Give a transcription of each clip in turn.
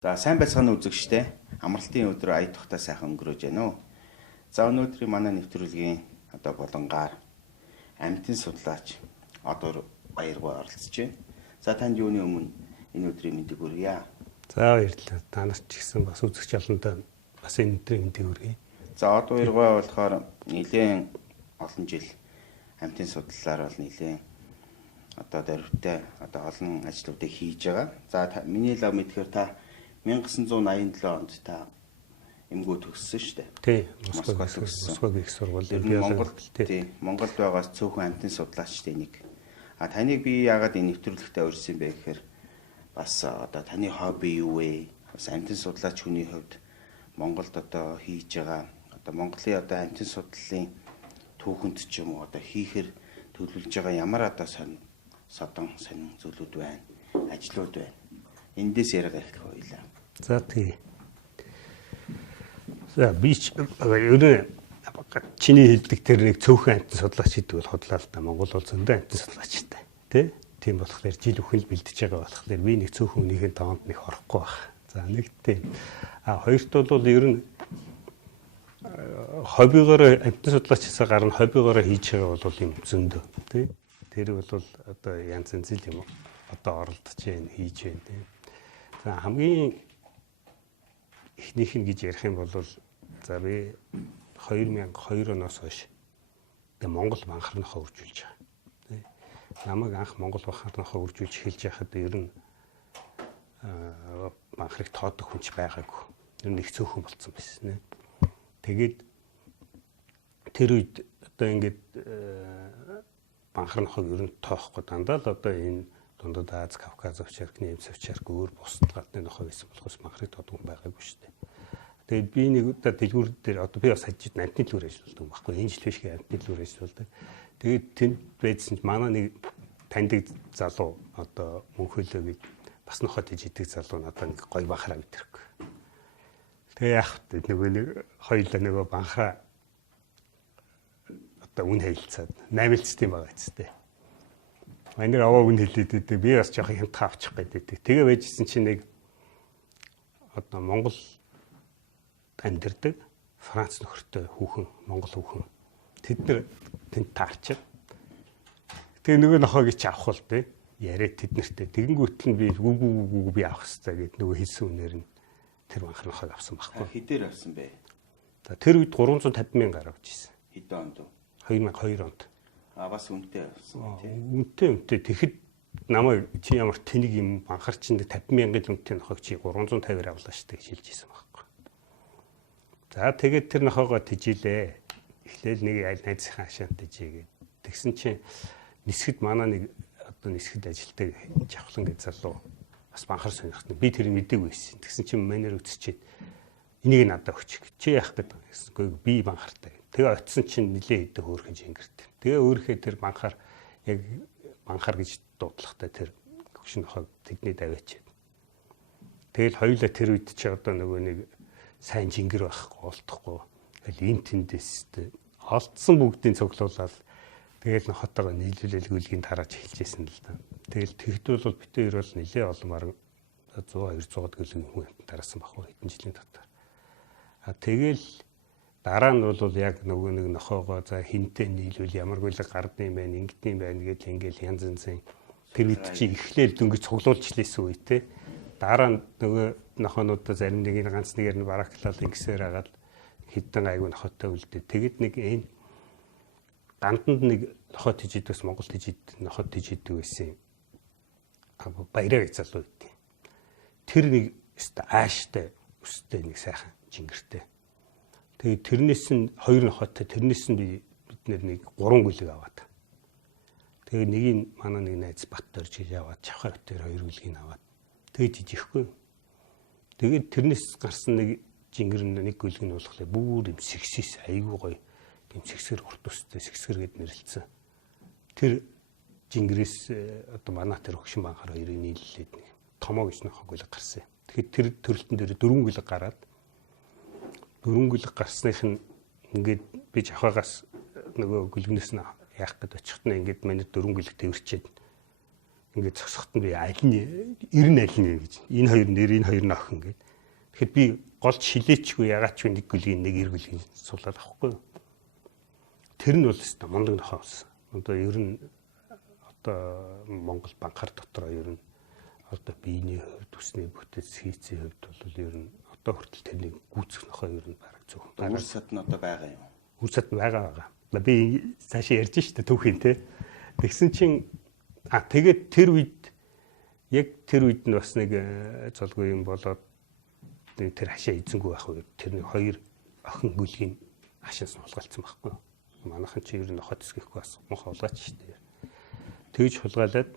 За сайн байцгаана үзэгчдээ. Амралтын өдрөө ая тухтай сайхан өнгөрөөж байна уу? За өнөөдрийн манай нэвтрүүлгийн болонгаар амьтан судлаач Одор Баяргой оролцож байна. За танд юуны өмнө энэ өдрийн мэндийг хүргье. За баярлалаа. Та нарт ч гэсэн бас үзэгч олондоо бас энэ өдрийн мэндийг хүргэе. За Одор Баяргой болохоор нэлээд олон жил амьтан судлалаар бол нэлээд дөрвтэй олон ажлуудыг хийж байгаа. За миний лав мэдхээр та 1987 онд та эмгүү төгссөн шүү дээ. Тий, Москвагийн их сургуулийн Монголд байгаас цөөхөн амьтан судлаачдын нэг. Таныг би яагаад энэ нэвтрүүлэгтээ урьсан бэ гэхээр бас таны хобби юу вэ? Бас амьтан судлаач хүний хувьд Монголд хийж байгаа Монголын амьтан судлалын түүхэнд ч юм уу хийхээр төлөвлөж байгаа ямар сонин зүйлүүд байна, ажлууд байна. Эндээс яриага эхлэх байлаа. За тий. За би ер нь чиний хэлдэг тэр нэг цөөхөн амьтан судлаач гэдэг бол хотлоо л да. Монгол бол зөндөө амьтан судлаачтай. Тэ? Тийм болохоор жил бүхэн л бэлдэж байгаа болохоор би нэг цөөхөн үнийхэн тоонд нэг орохгүй байх. За нэг тийм. Хоёрт бол ер нь хоббигоор амьтан судлаачсаа гарна хоббигоор хийж байгаа бол юм зөндөө. Тэ? Тэр бол янз янз юм оролдож байна, хийж байна тийм. За хамгийн эхнийх нь гэж ярих юм бол за би 2002 оноос хойш Монгол банхарнахаа үржүүлж байгаа. Тийм. Намайг анх Монгол банхарнахаа үржүүлж эхэлж байхад ер нь банхрыг тоодох хүн ч байгаагүй. Ер нь их цөөхөн болцсон байсан. Тэгээд тэр үед ингээд банхарнахыг ер нь тоохгүй дандаа л энэ дундад Аз, Кавказ овчарк, Немц овчарк өөр бусад гадны нохой байсан болохоос банхрыг тоодох хүн байгаагүй шүү дээ. Тэгээд би нэг удаа дэлгүүр дээр би бас хажид амтны дэлгүүр ажилладаг байхгүй. Энэ жил биш амтны дэлгүүр ажилладаг. Тэгээд тэнд байдсан ч манай нэг таньдаг залуу мөнхөлөө гэж бас нохой тийж идэг залуу надад нэг гой банхраа битерхгүй. Тэгээ яах вэ? Нэг хоёулаа нөгөө банхраа үн хэлцээд 8-ц тийм байгаа ч тийм. Манайд аваа үн хэлээд идэг. Би бас жоох хямдхан авчих гэдэг. Тэгээ байжсэн чинь нэг Монгол амьдардаг Франц нөхөртэй хүүхэн, Монгол хүүхэн. Тэд нар тэнд таарчаад. Тэгээ нөгөө нохойг чи авах бол тийм. Яриад тэд нартэй. Тэгэнгүүт нь би гүг би авах хэрэгтэй гэд нөгөө хэлсэн үнээр нь тэр банхар нохойг авсан байхгүй. Хэдээр авсан бэ? Тэр үед 350 мянгаар авч ирсэн. Хэдэн онд вэ? 2002 онд. Бас үнэтэй авсан тийм. Үнэтэй. Тэгэхэд намайг чи ямар тэнэг юм банхар чинь 50 мянган үнэтэй нохойг чи 350-аар авлаа шүү гэж хэлж ирсэн байхгүй. За тэгээд тэр нохойгоо тижилээ. Эхлээл нэг найзынхаа хашаанд тижээгээд. Тэгсэн чинь нисгэд манай нэг нисгэд ажилтдаг Жавхлан гэж залуу бас банхар сонирхтэн. Би тэр мэдээгүй байсан. Тэгсэн чинь менежер өцчихэд энийг надад өгч. Чи яах гэдэг гэсэн. Би банхартай. Тэгээ очисон чинь нилээ хэдэн хөөрхөн жингэрт. Тэгээ өөрөөхөө тэр банхаар яг банхаар гэж дуудлагатай тэр хөгшин нохойг тэдний давиачаад. Тэгэл хоёулаа тэр үед чи нөгөө нэг сайн жингэр байхгүй олдохгүй. Тэгэл эн тэндээс олдсон бүгдийн цуглуулаад тэгэл нохотойгоо нийлүүлэл гүйлгийн тарааж эхэлжсэн л да. Тэгэл тэгт бол битээ хоёр бол нилээ олмаар 100 200 гүйлгийн хүн тараасан баг хэдэн жилийн дотор. Тэгэл дараа нь бол яг нөгөө нэг нохоогоо за хинтээ нийлүүл ямар гүйлэг гардны юм байна, ингэдэм байна гэж ингээл янз янзын тэр үед чи эхлээл дөнгөж цуглуулж лээсэн үе те. Дараа нь нөгөө нохоонуудаа зарим нэг нь ганц нэгээр нь бараклал ингэсээр хагаад хэдэн айгүй нохотой үлдээ. Тэгэд нэг энэ ганданд нэг нохой тижидээс Монгол нохой тижидэг байсан. Баяраа гэж залуу үйт. Тэр нэг ааштай өстэй нэг сайхан жингэртэй. Тэгээд тэрнээс нь хоёр нохойтой тэрнээс нь бид нэг 3 гүйлэг аваад. Тэгээд нэг нь манай нэг найз Баттор жиж аваад Чавхаа битэр 2 гүйлгийг аваад. Тэгээд жижихгүй. Тэгээд тэрнээс гарсан нэг жингэр нэг гүйлэг нь болохлаа бүр юм сэгсэс айгүй гоё юм сэгсгэр урт өстэй сэгсгэр гэд нэрлэлсэн. Тэр жингэрээс манай тэр хөгшин банхаар хоёрыг нийлүүлээд нэг томоо гэж нохой гүйлэг гарсан. Тэгэхээр тэр төрөлтөн дээр 4 гүйлэг гараад 4 гүйлэг гарсных нь ингээд би Жавхаагаас нөгөө гүлгнээс нь яах гээд очихт нь ингээд манай 4 гүйлэг тэрчээд ингээд зогсоход нь би аль нь 90 гэж. Энэ хоёр нэр, энэ хоёр нөх ингээд. Тэгэхээр би голд шилээчгүй ягаачгүй нэг гүлгийн нэг эр гүлгийн суулаад авахгүй юу. Тэр нь бол өстой мундаг нохоо болсон. Одоо ер нь одоо Монгол банкар дотор ер нь одоо биений хувьд үсний бүтэц хийцийн хувьд бол ер нь одоо хүртэл тэрний гүйцэх нохоо ер нь бараг зөвхөн. Үр сад нь одоо байгаа юм. Үр сад байгаа. Би цаашаа ярьж штэ түүхийн те. Тэгсэн чинь тэгээд тэр үед нь бас нэг золгүй юм болоод тэр хашаа эзэнгүй байх үед тэрний хоёр охин гүлгийн хашаас нь хулгайлцсан байхгүй. Манайхан чи ер нь нохоо тэсгэхгүй бас мохоо хулгаач штэ. Тэгж хулгайлаад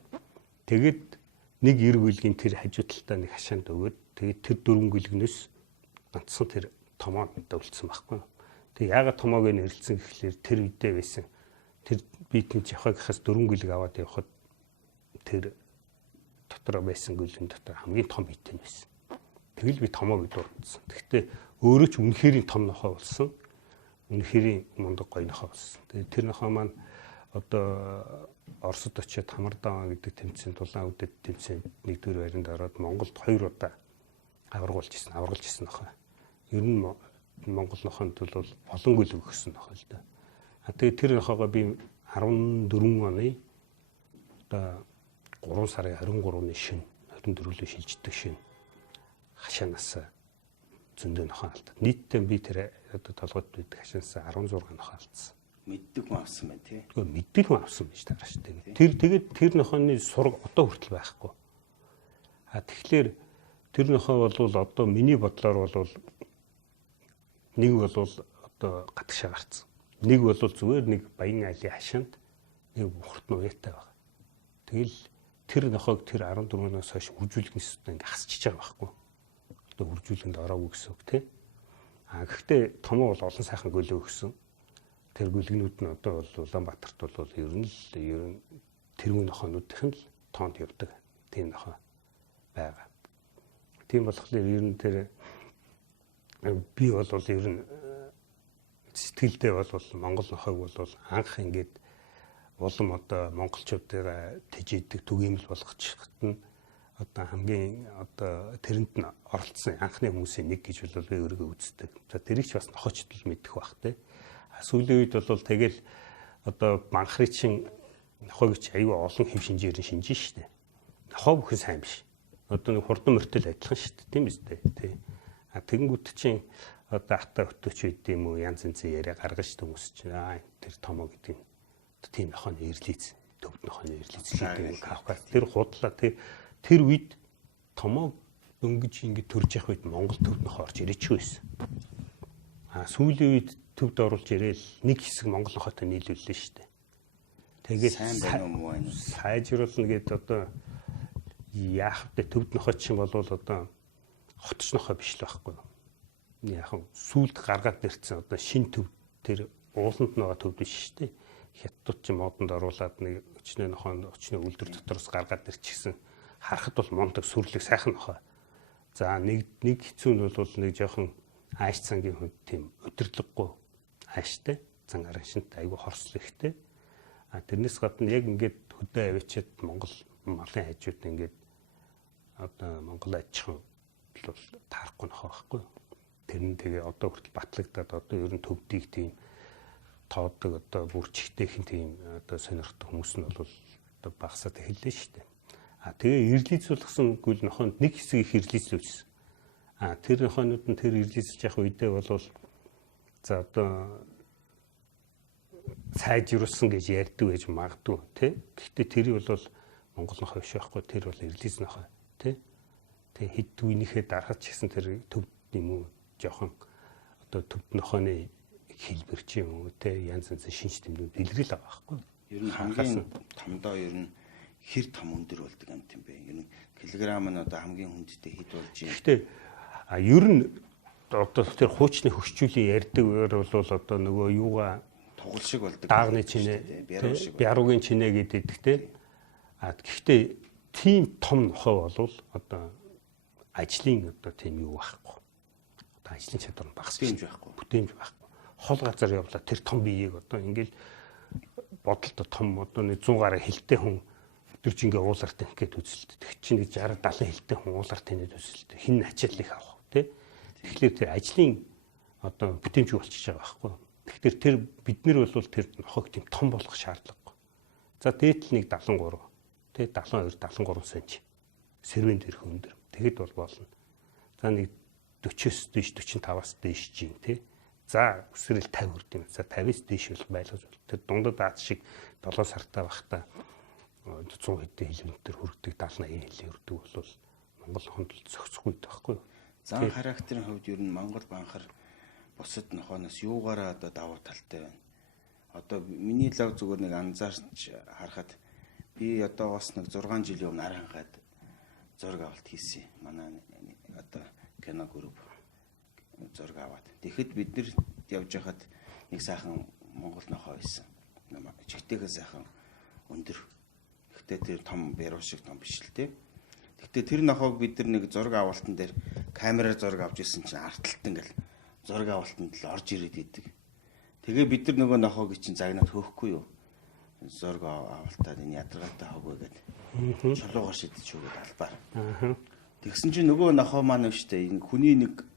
тэгээд нэг эр гүлгийн тэр хажуу талдаа нэг хашаанд өгөөд тэгээд тэр дөрвөн гүлгнээс ганцхан тэр томоо дэвлцсэн байхгүй. Тэг яагаад томоог нь эрэлцсэн гэхлээр тэр үедээ байсан тэр биетэн жавхагаас дөрвөн гүлэг аваад явхад тэр дотор байсан гүлэн дотор хамгийн том биетэн байсан. Тэгэл би томоог дурдсан. Гэхдээ өөрөө ч үнэхэрийн том нохоо болсон. Үнэхэрийн мундаг гоё нохоо болсон. Тэгээд тэр нохоо маань одоо Оросд очиод Хамардаа гэдэг тэмцээнд дулаан үдэд тэмцээнд 1-р байранд ороод Монголд 2 удаа аврагуулж исэн нохоо. Ер нь Монгол нохонд бол олон гүл өгсөн нохоо л да. Тэгээд тэр нохоогоо би 14 оны одоо 3 сарын 23-ны шөнө 24-ний шилждэг шөнө хашаанаас зөндөө нохоо алдаад. Нийтдээ би тэр одоо толгойд байдаг хашаанаас 16 нохоо алдсан. Мэддэг хүн авсан байна тий. Тэгвэл мэддэг хүн авсан байж таараш тэгээд тэр нохооны сураг одоо хүртэл байхгүй. Тэгэхээр тэр нохоо бол одоо миний бодлоор бол нэг бол одоо гатгшаа гарцсан. Нэг бол зүгээр нэг баян айлын хашаанд нэг бухарт нуяатай байгаа. Тэгэл тэр нохоог тэр 14-наас хойш үржүүлгнээс ингээ хасчихж байгаа байхгүй. Одоо үржүүлгэнд ороогүй гэсэн үг тий. Гэхдээ томоо бол олон сайхан гөлөө өгсөн. Тэр гүлгнүүд нь одоо бол Улаанбаатарт бол ер нь тэрүүн нохоонуудын л тоонд явдаг тийм нохоо байгаа. Тийм болохоор ер нь тэр би бол ер нь сэтгэлдээ бол Монгол нохойг бол анх ингээд улам одоо монголчуудаа тэжээдэг түгээмэл болгочиход нь одоо хамгийн одоо тэрэнд нь оролцсон анхны хүмүүсийн нэг гэж бол би өөрийгөө үздэг. За тэрийг ч бас нохойчдол мэдэх бах те. Сүүлийн үед бол тэгэл одоо банхрын нохойг ч аюу олон хэв шинжээр нь шинжин штэ. Нохой бүхэн сайн биш. Одоо нэг хурдан мөртөл адилхан штэ тийм үстэй тий. Тэгэнгүүт чинь одоо ата өтөч үед юм уу янз янзын яриа гаргаж хүмүүс чинь тэр томоо гэдэг нь тийм нохойн эрлийц төвд нохойн эрлийц гэдэг Кавказ тэр худлаа тэр үед томоо дөнгөж ингэ төрж явах үед Монгол төвд нохой орж ирээчгүй байсан. Сүүлийн үед төвд оруулж ирээл нэг хэсэг Монгол нохойтой нийлүүллээ шүү дээ. Тэгээд сайн байна уу муу байна. Сайжруулна гэдээ одоо яах вэ? Төвд нохой чинь бол одоо хотч нохой биш л байхгүй. Яг сүүлд гаргаад ирсэн одоо шин төв тэр ууланд байгаа төв биш шүү дээ. Хятад ч модонд оруулаад нэг өчнөө нохойн өчнөө үлдэр дотроос гаргаад ирчихсэн. Харахад бол мундаг сүрлэг сайхан нохой. За нэг хэцүү нь бол нэг жоохон ааш цангийн хувьд тийм өдөрлөггүй ааштай цан арын шинт айгүй хорсло ихтэй. Тэрнээс гадна яг ингээд хөдөө авчиад Монгол малын хажууд ингээд одоо Монгол ачхан бол таарахгүй нохой байхгүй. Тэр нь тэгээ одоо хүртэл батлагдаад одоо ер нь төвдгийг тийм тоодог одоо бүрчигтэйхэн тийм одоо сонирхдаг хүмүүс нь бол одоо багасаад эхэллээ шүү дээ. Тэгээ ирлийцүүлсэн гүйл нохойд нэг хэсэг их ирлийцүүлсэн. Тэр нохойнууд нь тэр ирлийцэж явах үедээ бол за одоо сайжруулсан гэж ярьдаг байж магадгүй тий. Гэхдээ тэр бол Монгол нохой биш байхгүй. Тэр бол ирлийц нохой тий. Тэг хэд үеийнхээ дарахад ч гэсэн тэр төв юм уу жоохон одоо төвд нохойны хэлбэр чи юм уу тий янз янзын шинж тэмдгүүд илэрэл байгаа байхгүй. Ер нь хамгийн томдоо ер нь хэр том өндөр болдог юм тийм бэ? Ер нь килограмм нь одоо хамгийн хүндтэй хэд болж юм? Гэхдээ ер нь одоо тэр хуучны хөгшчүүлийн ярьдаг бол одоо нөгөө юугаа тугал шиг болдог. Даагны чинээ бяругийн чинээ гэдэг те. Гэхдээ тийм том нохой бол одоо ажлын одоо тийм юу байхгүй. Одоо ажлын чадвар нь багасч байхгүй. Бүтээмж байхгүй. Хол газар явлаа тэр том биеийг одоо ингээл бодолтой том одоо нэг 100 гаруй хилтэй хүн өдөржингөө уулаар таних гээд үзэлтэй. Тэг чи нэг 60 70 хэлтэй хүн уулаар таниад үзэлтэй. Хин ачаал их авах тий. Тэгэхээр тэр ажлын одоо бүтэмж болчихж байгаа байхгүй. Тэгэхээр тэр бид нар бол тэр нохойг тийм том болгох шаардлагагүй. За дээдл нэг 73 тий 72 73 см сервэн дээрх өндөр. Тэгэд бол болно. За нэг 40-с дээш 45-аас дээш чинь тий. За өсрөл 50 хүрд юм. За 50-с дээш бол байлгаж бол. Тэр дундад аад шиг 7 сартай байхдаа 100 хэдэн хил өндөр хүрдэг 70-80 хил хүрдэг бол Монгол хонд зохицгүй байхгүй. Зан характерын хувьд ер нь Монгол банхар бусад нохооноос юугаараа одоо давуу талтай байна. Одоо миний лав зүгээр нэг анзаарч харахад би одоо бас нэг 6 жилийн өмнө аранхаад зураг авалт хийсэн. Манай одоо кино групп зураг аваад. Тэгэхэд бид нэр явж хахад нэг сайхан Монгол нохоо байсан. Чигтэйгээ сайхан өндөр. Гэхдээ тэр том бэрүү шиг том биш л тий. Гэхдээ тэр нохоог бид нэг зураг авалтан дээр камераар зураг авч ирсэн чинь арталт ингээл зураг авалтанд л орж ирээд идэг. Тэгээ бид нар нөгөө нохоог чинь загнаад хөөхгүй юу? Зураг авалтаад энэ ядаргаатай хогоо гэдэг. Чулуугаар шидэж өгөөд албаар. Тэгсэн чинь нөгөө нохоо маань штэ энэ хүний нэг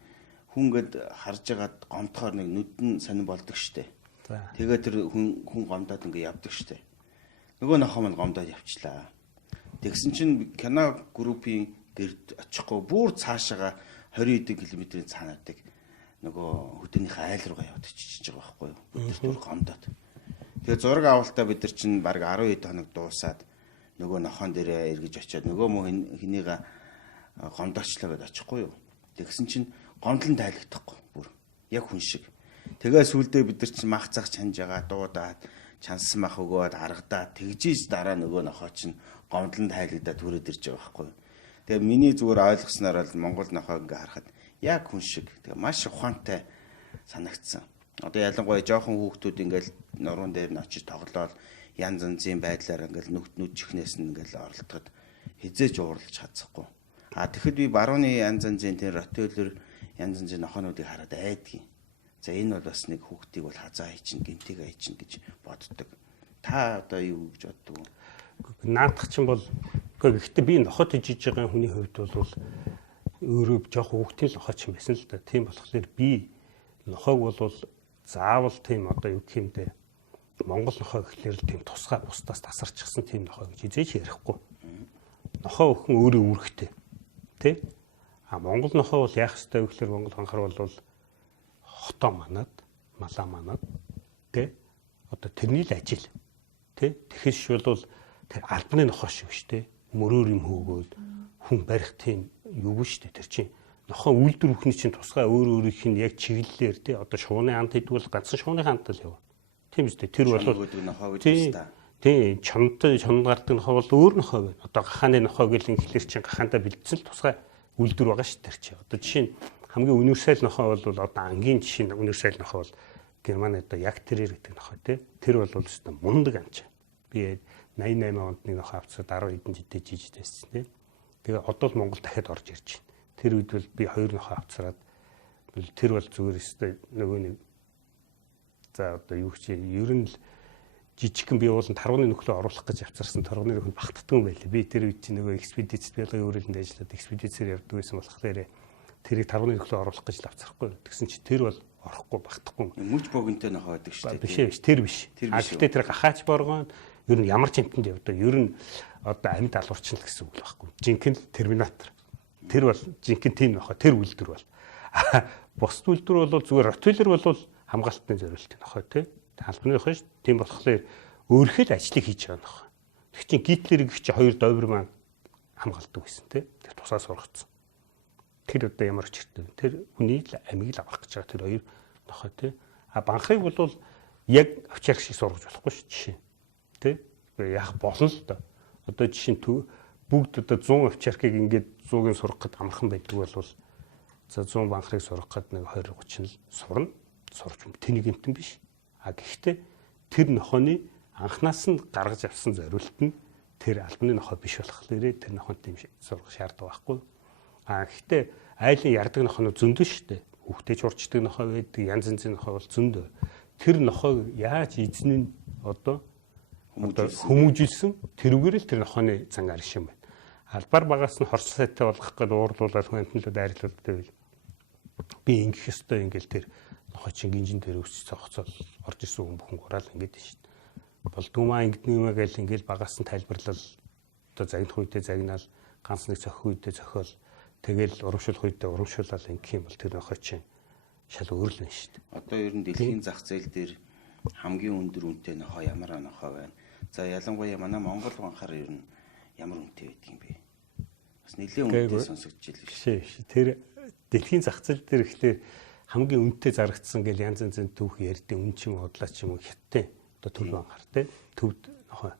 хүн гээд харж агаад гомдохоор нэг нүдэн сонин болдог штэ. Тэгээ тэр хүн гомдоод ингээ явдаг штэ. Нөгөө нохоо маань гомдоод явчлаа. Тэгсэн чинь кино группийн гэрд очихгүй бүр цаашаага 20 км-ийн цаанаадыг нөгөө хөдөөнийхөө айл руугаа яваад чичиж байгаа байхгүй юу? Бид түр гомдоод. Тэгээ зураг авалтаа бид нар чинь баг 12 хоног дуусаад нөгөө нохон дээрээ эргэж очиод нөгөө мөн хэнийга гомдоочлоо гэдээ очихгүй юу? Тэгсэн чинь гомдлон тайлагдахгүй бүр яг хүн шиг. Тэгээ сүулдэ бид нар чинь мах цаг чанж байгаа дуудаад чансан мах өгөөд аргадаад тэгжиж дараа нөгөө нохоо чинь гомдлон тайлагдаад түрээд ирж байгаа байхгүй юу? Тэгээ миний зүгээр ойлгосноор бол Монгол нохоо ингээ харахад яг хүн шиг тэгээ маш ухаантай санагдсан. Одоо ялангуяа жоохон хүүхдүүд ингээл нуруунд дээр нь очиж тоглоод янз янзын байдлаар ингээл нүд чихнээс нь ингээл оролдоход хизээж уурлаж чадахгүй. Тэгэхэд би барууны янз янзын тэр ротвейлер янз янзын нохоонуудыг хараад айдгийн. За энэ бол бас нэг хүүхдийг бол хазаа хийчин гинтиг хийчин гэж боддог. Та одоо юу гэж боддог вэ? Наадах чинь бол гэхдээ би нохот ижиж байгаа хүний хувьд бол өөрөө жоохон хүүхдийн нохооч юм байсан л да. Тийм болохоор би нохоог бол заавал тийм одоо юу гэх юм бэ? Монгол нохоо гэхлээр л тийм тусгай бусдаас тасарчихсан тийм нохоо гэж хизээч ярихгүй. Нохоо өхөн өөрөө үүрэгтэй. Тэ? Монгол нохоо бол яах ёстой вэ гэхлээр Монгол анхаар бол хотоо манад, малаа манад тэ? Одоо тэрний л ажил. Тэ? Тэгэхэрш бол тэр албаны нохоо шүү дээ. Мөрөөр юм хөөгөөд хүн барих тийм юу шүү дээ. Тэр чинь нохоо үйлдвэр бүхний чинь тусгай өөр өөрийнх нь яг чиглэлээр тий одоо шууны хамт хийдгүүл ганцхан шууны хамт л яваа. Тийм үстэй тэр бол нохоо гэж байна. Тий чонд гардаг нохоо бол өөр нохоо байна. Одоо гахааны нохоо гэл инглэр чинь гахаандаа бэлдсэн л тусгай үйлдвэр байгаа шүү тэр чинь. Одоо жишээ нь хамгийн универсал нохоо бол одоо ангийн жишээ нь универсал нохоо бол Германы одоо яг тэрэр гэдэг нохоо тий. Тэр бол өстой мундаг анч. Би 88 онд нэг нохоо авцаад 10 хэдэн жилдээ жижиг байсан тий. Тэгээ одоо л Монгол дахиад орж ирж байна. Тэр үед бол би 2 нохоо авцараад тэр бол зүгээр өстой нөгөө нэг за одоо юу гэж ер нь л жижигхэн би уулын таргууны нөхлөө оруулах гэж авцарсан таргууны нөхөл багтдаг юм байлээ. Би тэр үед чинь нөгөө экспедиц биологийн өөрөлдөнд ажиллаад экспедицээр явдаг байсан болохоор тэрийг таргууны нөхлөө оруулах гэж л авцарахгүй. Тэгсэн чи тэр бол орохгүй багтахгүй. Мөч богинтой нохоо байдаг шүү дээ. Биш тэр биш. Гэхдээ тэр гахаач боргоон ер нь ямар ч юмтанд явдаг. Ер нь одоо амьд алуурчин л гэсэн үг л байхгүй. Жинхэнэ терминатор. Тэр бол жинхэнэ тийм нохоо тэр үйлдвэр бол. Бус үйлдвэр бол зүгээр ротвейлер бол хамгаалтын зориултын нохоо тий. Албаны нохоо ш. Тийм болохоор өөрөөхөө л ажлыг хийж байгаа нохоо. Тэг чин Гитлерийг чи 2 довер маань хамгаалдаг байсан тий. Тэр тусаа сургацсан. Тэр одоо ямар учиртай вэ? Тэр хүний л амийг л аврах гэж байгаа тэр 2 нохоо тий. Банхыг бол яг авчрах шиг сургаж болохгүй ш. Жишээ. Тий. Яах болно л доо. Одоо жишээ нь бүгд одоо 100 авчрахыг ингээд 100-ыг сурах гэд амархан байдаг бол за 100 банхыг сурах гэд нэг 20 30 л сурна. Сурч тэнийг юмтэн биш. Гэхдээ тэр нохооны анханаас нь гаргаж авсан зориулт нь тэр албаны нохоо биш болохоор тэр нохоонд тийм сурах шаардлага байхгүй. Гэхдээ айлын ярддаг нохоонууд зөндөө шүү дээ. Хүүхдээ чурчдаг нохоо байдаг, янз янзын нохоо бол зөндөө. Тэр нохоог яаж эзэн нь одоо хүмүүжүүлсэн тэрүүгээр л тэр нохооны зан аршин байна. Албаар багаас нь хорс сайтай болгох гэдэг уурлуулаад хүн амтнууд айрлуулдаг байл. Би ингэх ёстой ингээл тэр нохоо чинь гинжин дээр өсч цогцол орж исэн хүн бүхэн гураал ингэдэж шít. Болдгомаа ингэдэг юм аа гэл ингээл багаас нь тайлбарлал одоо загнах үедээ загнаал ганц нэг зохих үедээ зохиол тэгэл урамшуулах үедээ урамшуулаад ингэх юм бол тэр нохоо чинь шал өөрлөн шít. Одоо ер нь дэлхийн зах зээл дээр хамгийн өндөр үнэтэй нохоо ямар нохоо байна? За ялангуяа манай Монгол банхаар ер нь ямар үнэтэй байдаг юм бэ? Бас нэлээд үнэтэй сонсогдож илээ шүү. Тэр дэлхийн зах зээл дээр ихтэй хамгийн үнэтэй зарагдсан гэл янз янзын түүх ярьдیں۔ Үн ч юм уу худлаа ч юм уу хятад одоо төв банхаар те төвд нохоо.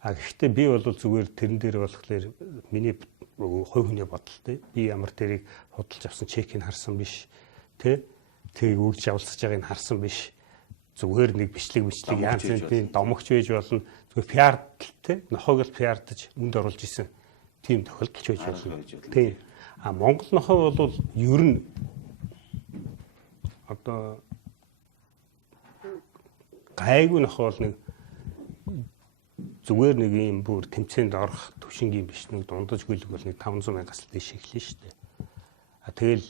А гэхдээ би бол зүгээр тэрэн дээр болохоор миний хувь хүний бодол те би ямар тэрийг худалж авсан чекийг харсан биш те тэрийг өгж явуулсаж байгааг нь харсан биш. Зүгээр нэг бичлэг янз янзын домогч байж болно. Зүгээр пиар те нохоог л пиардаж үнд оруулж исэн тийм тохиолдолч байж болно. Тийм. А Монгол нохоо бол ер нь одоо гайгүй нохоо бол нэг зүгээр нэг юм бүр тэмцээнд орох төвшингийн биш. Нэг дундаж гүйлэг бол нэг 500 мянгаас дээш эхлэн шүү дээ. А тэгэл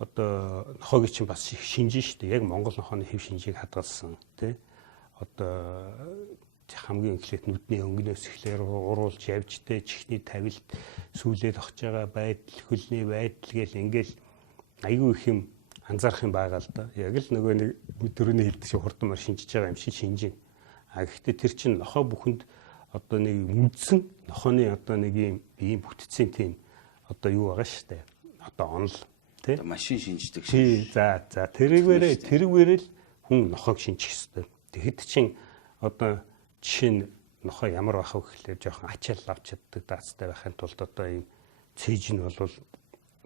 одоо нохоогийн чинь бас шинжин шүү дээ. Яг Монгол нохооны хэв шинжийг хадгалсан тий. Одоо хамгийн эхлээд нүдний өнгнөөс эхлээр уруулж явж тэ чихний тавилт сүүлээд огж байгаа байдал хөлний байдал гэл ингээл айгүй их юм анзаарах юм байгаа л да. Яг л нөгөө нэг өдрөний хэлдэг шиг хурдмаар шинжиж байгаа юм шиг шинжин. А гэхдээ тэр чинь нохоо бүхэнд одоо нэг үндсэн нохооны одоо нэг юм биеийн бүтцийн тийм одоо юу байгаа шүү дээ. Одоо онол тий машин шинждэг шиг. За тэрүүгээрээ л хүн нохоог шинжих ёстой. Тэгэхэд чинь одоо жишээ нь нохоо ямар байх вэ гэхлээр жоохон ачаал авч чаддаг даацтай байхын тулд одоо ийм цээж нь бол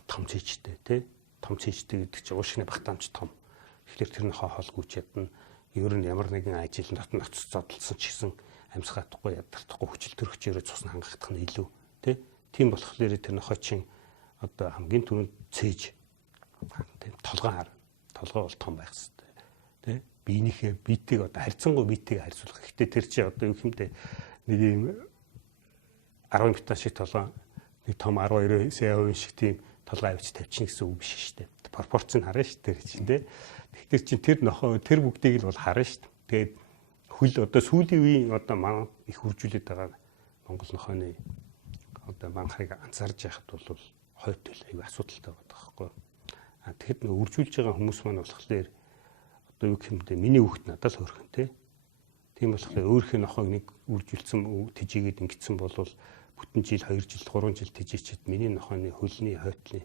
том цээжтэй тий том цээжтэй гэдэг чинь уушгины багтаамж том. Тэгэхээр тэр нохоо хоолгүй чадна. Ер нь ямар нэгэн ажил ноцос зодтолсон ч гэсэн амьсгаа тахгүй ядартахгүй хүчил төрөгчөөрөө цусна хангагдах нь илүү тий. Тийм болохоор тэр нохоо чинь одоо хамгийн түрүүнд цээж тийм толгой бол том байх хэрэгтэй тий. Биенийхээ биетийг одоо харьцангуй биетийг харьцуулах. Гэхдээ тэр чинь одоо юу юм бэ? Нэг юм 10 метр шиг толгой нэг том 12% шиг тийм толгой авч тавьчих гэсэн үг биш шүү дээ. Пропорц нь харна шүү дээ чинь тий. Тэгэхээр чинь тэр нохоо тэр бүгдийг л бол харна шүү дээ. Тэгээд хөл одоо сүүлийн үеийн одоо маань их хуржүүлээд байгаа Монгол нохооны одоо манхыг анзаарж яхад бол хойд төл аюу асуудалтай байгаа байхгүй. А тэгэхэд нэг үржүүлж байгаа хүмүүс маань болохоор одоо юу гэх юм бэ? Миний хүүхд надад л хөрхөн тий. Тийм болохоор өөрхийн нохоог нэг үржүүлсэн тэжээгээд ингэсэн бол бүтэн жил 2 жил 3 жил тэжээчихэд миний нохооны хөлний хойтлын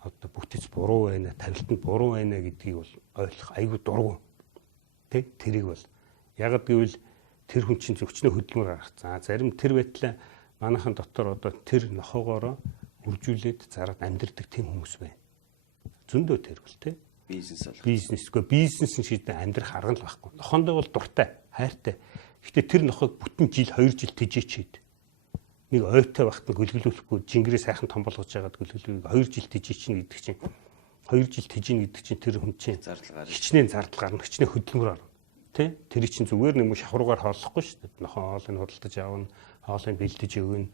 одоо бүтэц буруу байна, тавилтанд буруу байна гэдгийг бол ойлгох айгүй дургу. Тэ тэрийг бол яг гэвэл тэр хүн чинь зөвчнөө хөдөлмөр гаргацсан. Зарим тэр байтлаа манайхан дотор одоо тэр нохоогоороо үржүүлээд зараад амьдрдаг тийм хүмүүс байна. Зөндөө тэр бол тэ бизнесгүй бизнес шиг амьдрах арга л байхгүй. Нохоондоо бол дуртай, хайртай. Гэхдээ тэр нохоог бүтэн жил 2 жил тэжээчихэд нэг ойтой багт нь гөлгөлүүлэхгүй жингэрээ сайхан том болгож яагаад гөлгөлүүлэг 2 жил тэжээчин гэдэг чинь 2 жил тэжээн гэдэг чинь тэр хүн чинь хичнээн зардал гарна, хичнээн хөдөлмөр орно. Тэ? Тэр чинь зүгээр нэг шавхруугаар хооллохгүй шүү дээ. Нохоо хоолыг худалдаж авна, хоолыг бэлдэж өгнө,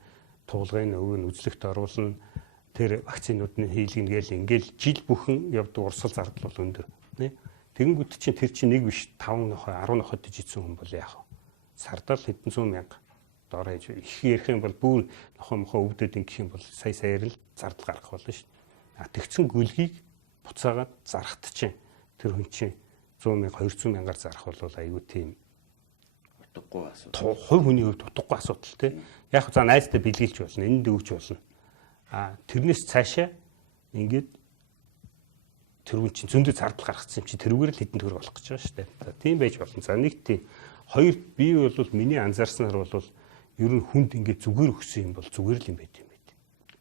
туулгыг өгнө, үзлэгт оруулна. Тэр вакцинуудны хийлгэн гээл ингээл жил бүхэн явдаг урсгал зардал бол өндөр. Тэ? Тэгэнгүүт чинь тэр чинь нэг биш 5 нохоо 10 нохоо тэжээсэн хүн бол яах вэ? Сардал хэдэн зуун мянга доор ээж их ярих юм бол бүр нохоо мохоо өвдөд ингэх юм бол саяар л зардал гарах болно шүү дээ. А тэгсэн гөлгийг буцаагаад зарахт чинь тэр хүн чинь 100 мянга 200 мянгаар зарах бол айгүй тийм утгагүй асуудал. Хувь хүний хувьд утгагүй асуудал тийм. Яг за найзтай бэлгэлж болно, энд өгч болно. А тэрнээс цаашаа ингээд тэр хүн чинь зөндөө зардал гаргацсан юм чи тэрүүгээр л хэдэн төгрөг олох гэж байгаа шүү дээ. За тийм байж болно. За нэг тийм хоёр би бол миний анзаарснаар бол ер нь хүнд ингээд зүгээр өгсөн юм бол зүгээр л юм байт юм байт.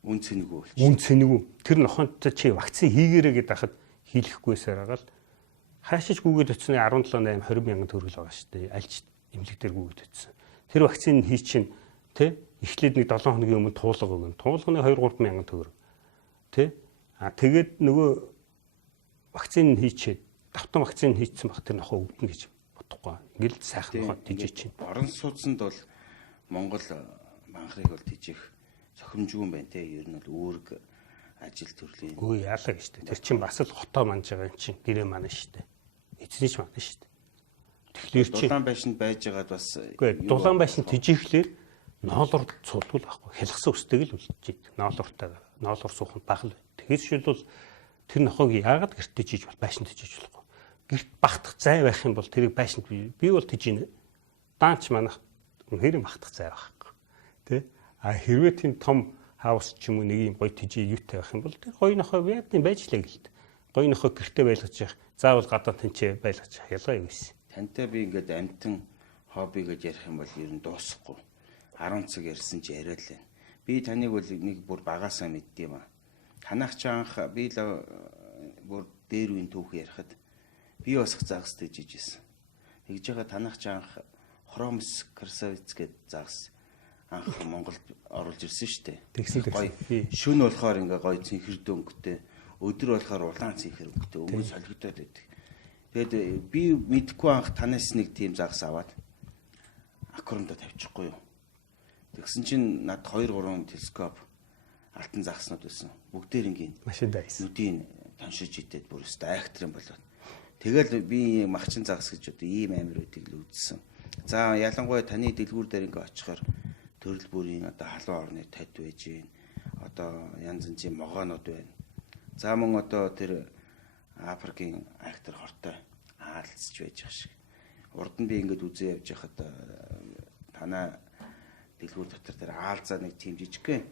Үн цэнэггүй болчих. Үн цэнэггүй. Тэр нохонтой чи вакцин хийгээрэй гэдээ хахад хийлэхгүйсээр байгаа л хаашиж гүгээд өцсөний 17 8 20 мянган төгрөг л байгаа шүү дээ. Альч эмнэлэг дээр гүгээд өцсөн. Тэр вакцины хий чинь тэ эхлээд нэг 7 хоногийн өмнө туулга өгнө. Туулганы 2 3 мянган төгрөг. Тэ? А тэгээд нөгөө вакцины хийчихэд давтан вакцины хийцсэн баг тэр нохоо өгдөн гэж бодохгүй. Ингээл сайхан хот тийж чинь. Орон сууцнд бол Монгол банхрыг бол тийжих цохимжгүй юм байна те. Ер нь бол үүрэг ажил төрлийн. Үгүй яалаа гэж дээ. Тэр чинь бас л хотоо манж байгаа юм чинь гэрээ маань шүү дээ. Эцний ч маань шүү дээ. Тэгэхээр чи дулаан байшинд байж байгаад бас үгүй дулаан байшин тижихлээр ноолор цултгүй байхгүй. Хялгсан өстэйг л үлдчихэйг. Ноолор сууханд багл. Тэгээс шилбэл тэр нохойг яагаад гэртээ жиж бол байшинд жиж болохгүй. Гэрт багтах зай байх юм бол тэрийг байшинд би бол тижийнэ. Даанч манах үнээр багтах зай байхгүй. Тэ? А хэрвээ тийм том хаус ч юм уу нэг юм гоё тижий юутай байх юм бол тэр гоё нохой яад юм байж лээ гэлт. Гоё нохой гэртээ байлгаж явах. Заавал гадаа тэнцээ байлгаж явах ялгаа юу вэ? Тантай би ингээд амтэн хобби гэж ярих юм бол ер нь дуусахгүй. 10 цаг ярьсан чи яриад л байна. Би таныг бол нэг бүр багаасаа мэддэм аа. Танах чанх би л бүр дээр үн түүх ярихад би бас загстай жижигсэн. Тэгж байгаа танах чанх Хромс Красавиц гэд загс анх Монголд оруулж ирсэн шүү дээ. Тэгсэн. Шүн болохоор ингээ гоё цэнхэрдээ өнгөтэй, өдөр болохоор улаан цэнхэр өнгөтэй өнгө солигдоод байдаг. Тэгэд би мэдгүй анх танаас нэг тийм загс аваад аквариумда тавьчихгүй юу. Тэгсэн чинь над 2 3 телескоп алтан загснууд байсан. Бүгдээр ингийн машин дайс. нүдийн тоншиж идээд бүр өстө айхтрын болоод. Тэгэл би махчин загс гэж одоо ийм амир байдгийг л үзсэн. За ялангуяа таны дэлгүүр дээр ингээ очихоор төрөл бүрийн одоо халуун орны тад байж гин. Одоо янз янзын могоонууд байна. За мөн одоо тэр Африкийн айхтар хортой хаалцж байж байгаа шиг. Урд нь би ингээд үзээ явж байхад танаа дэлгүүр дотор тэр аалзаа нэг тийм жижигхэн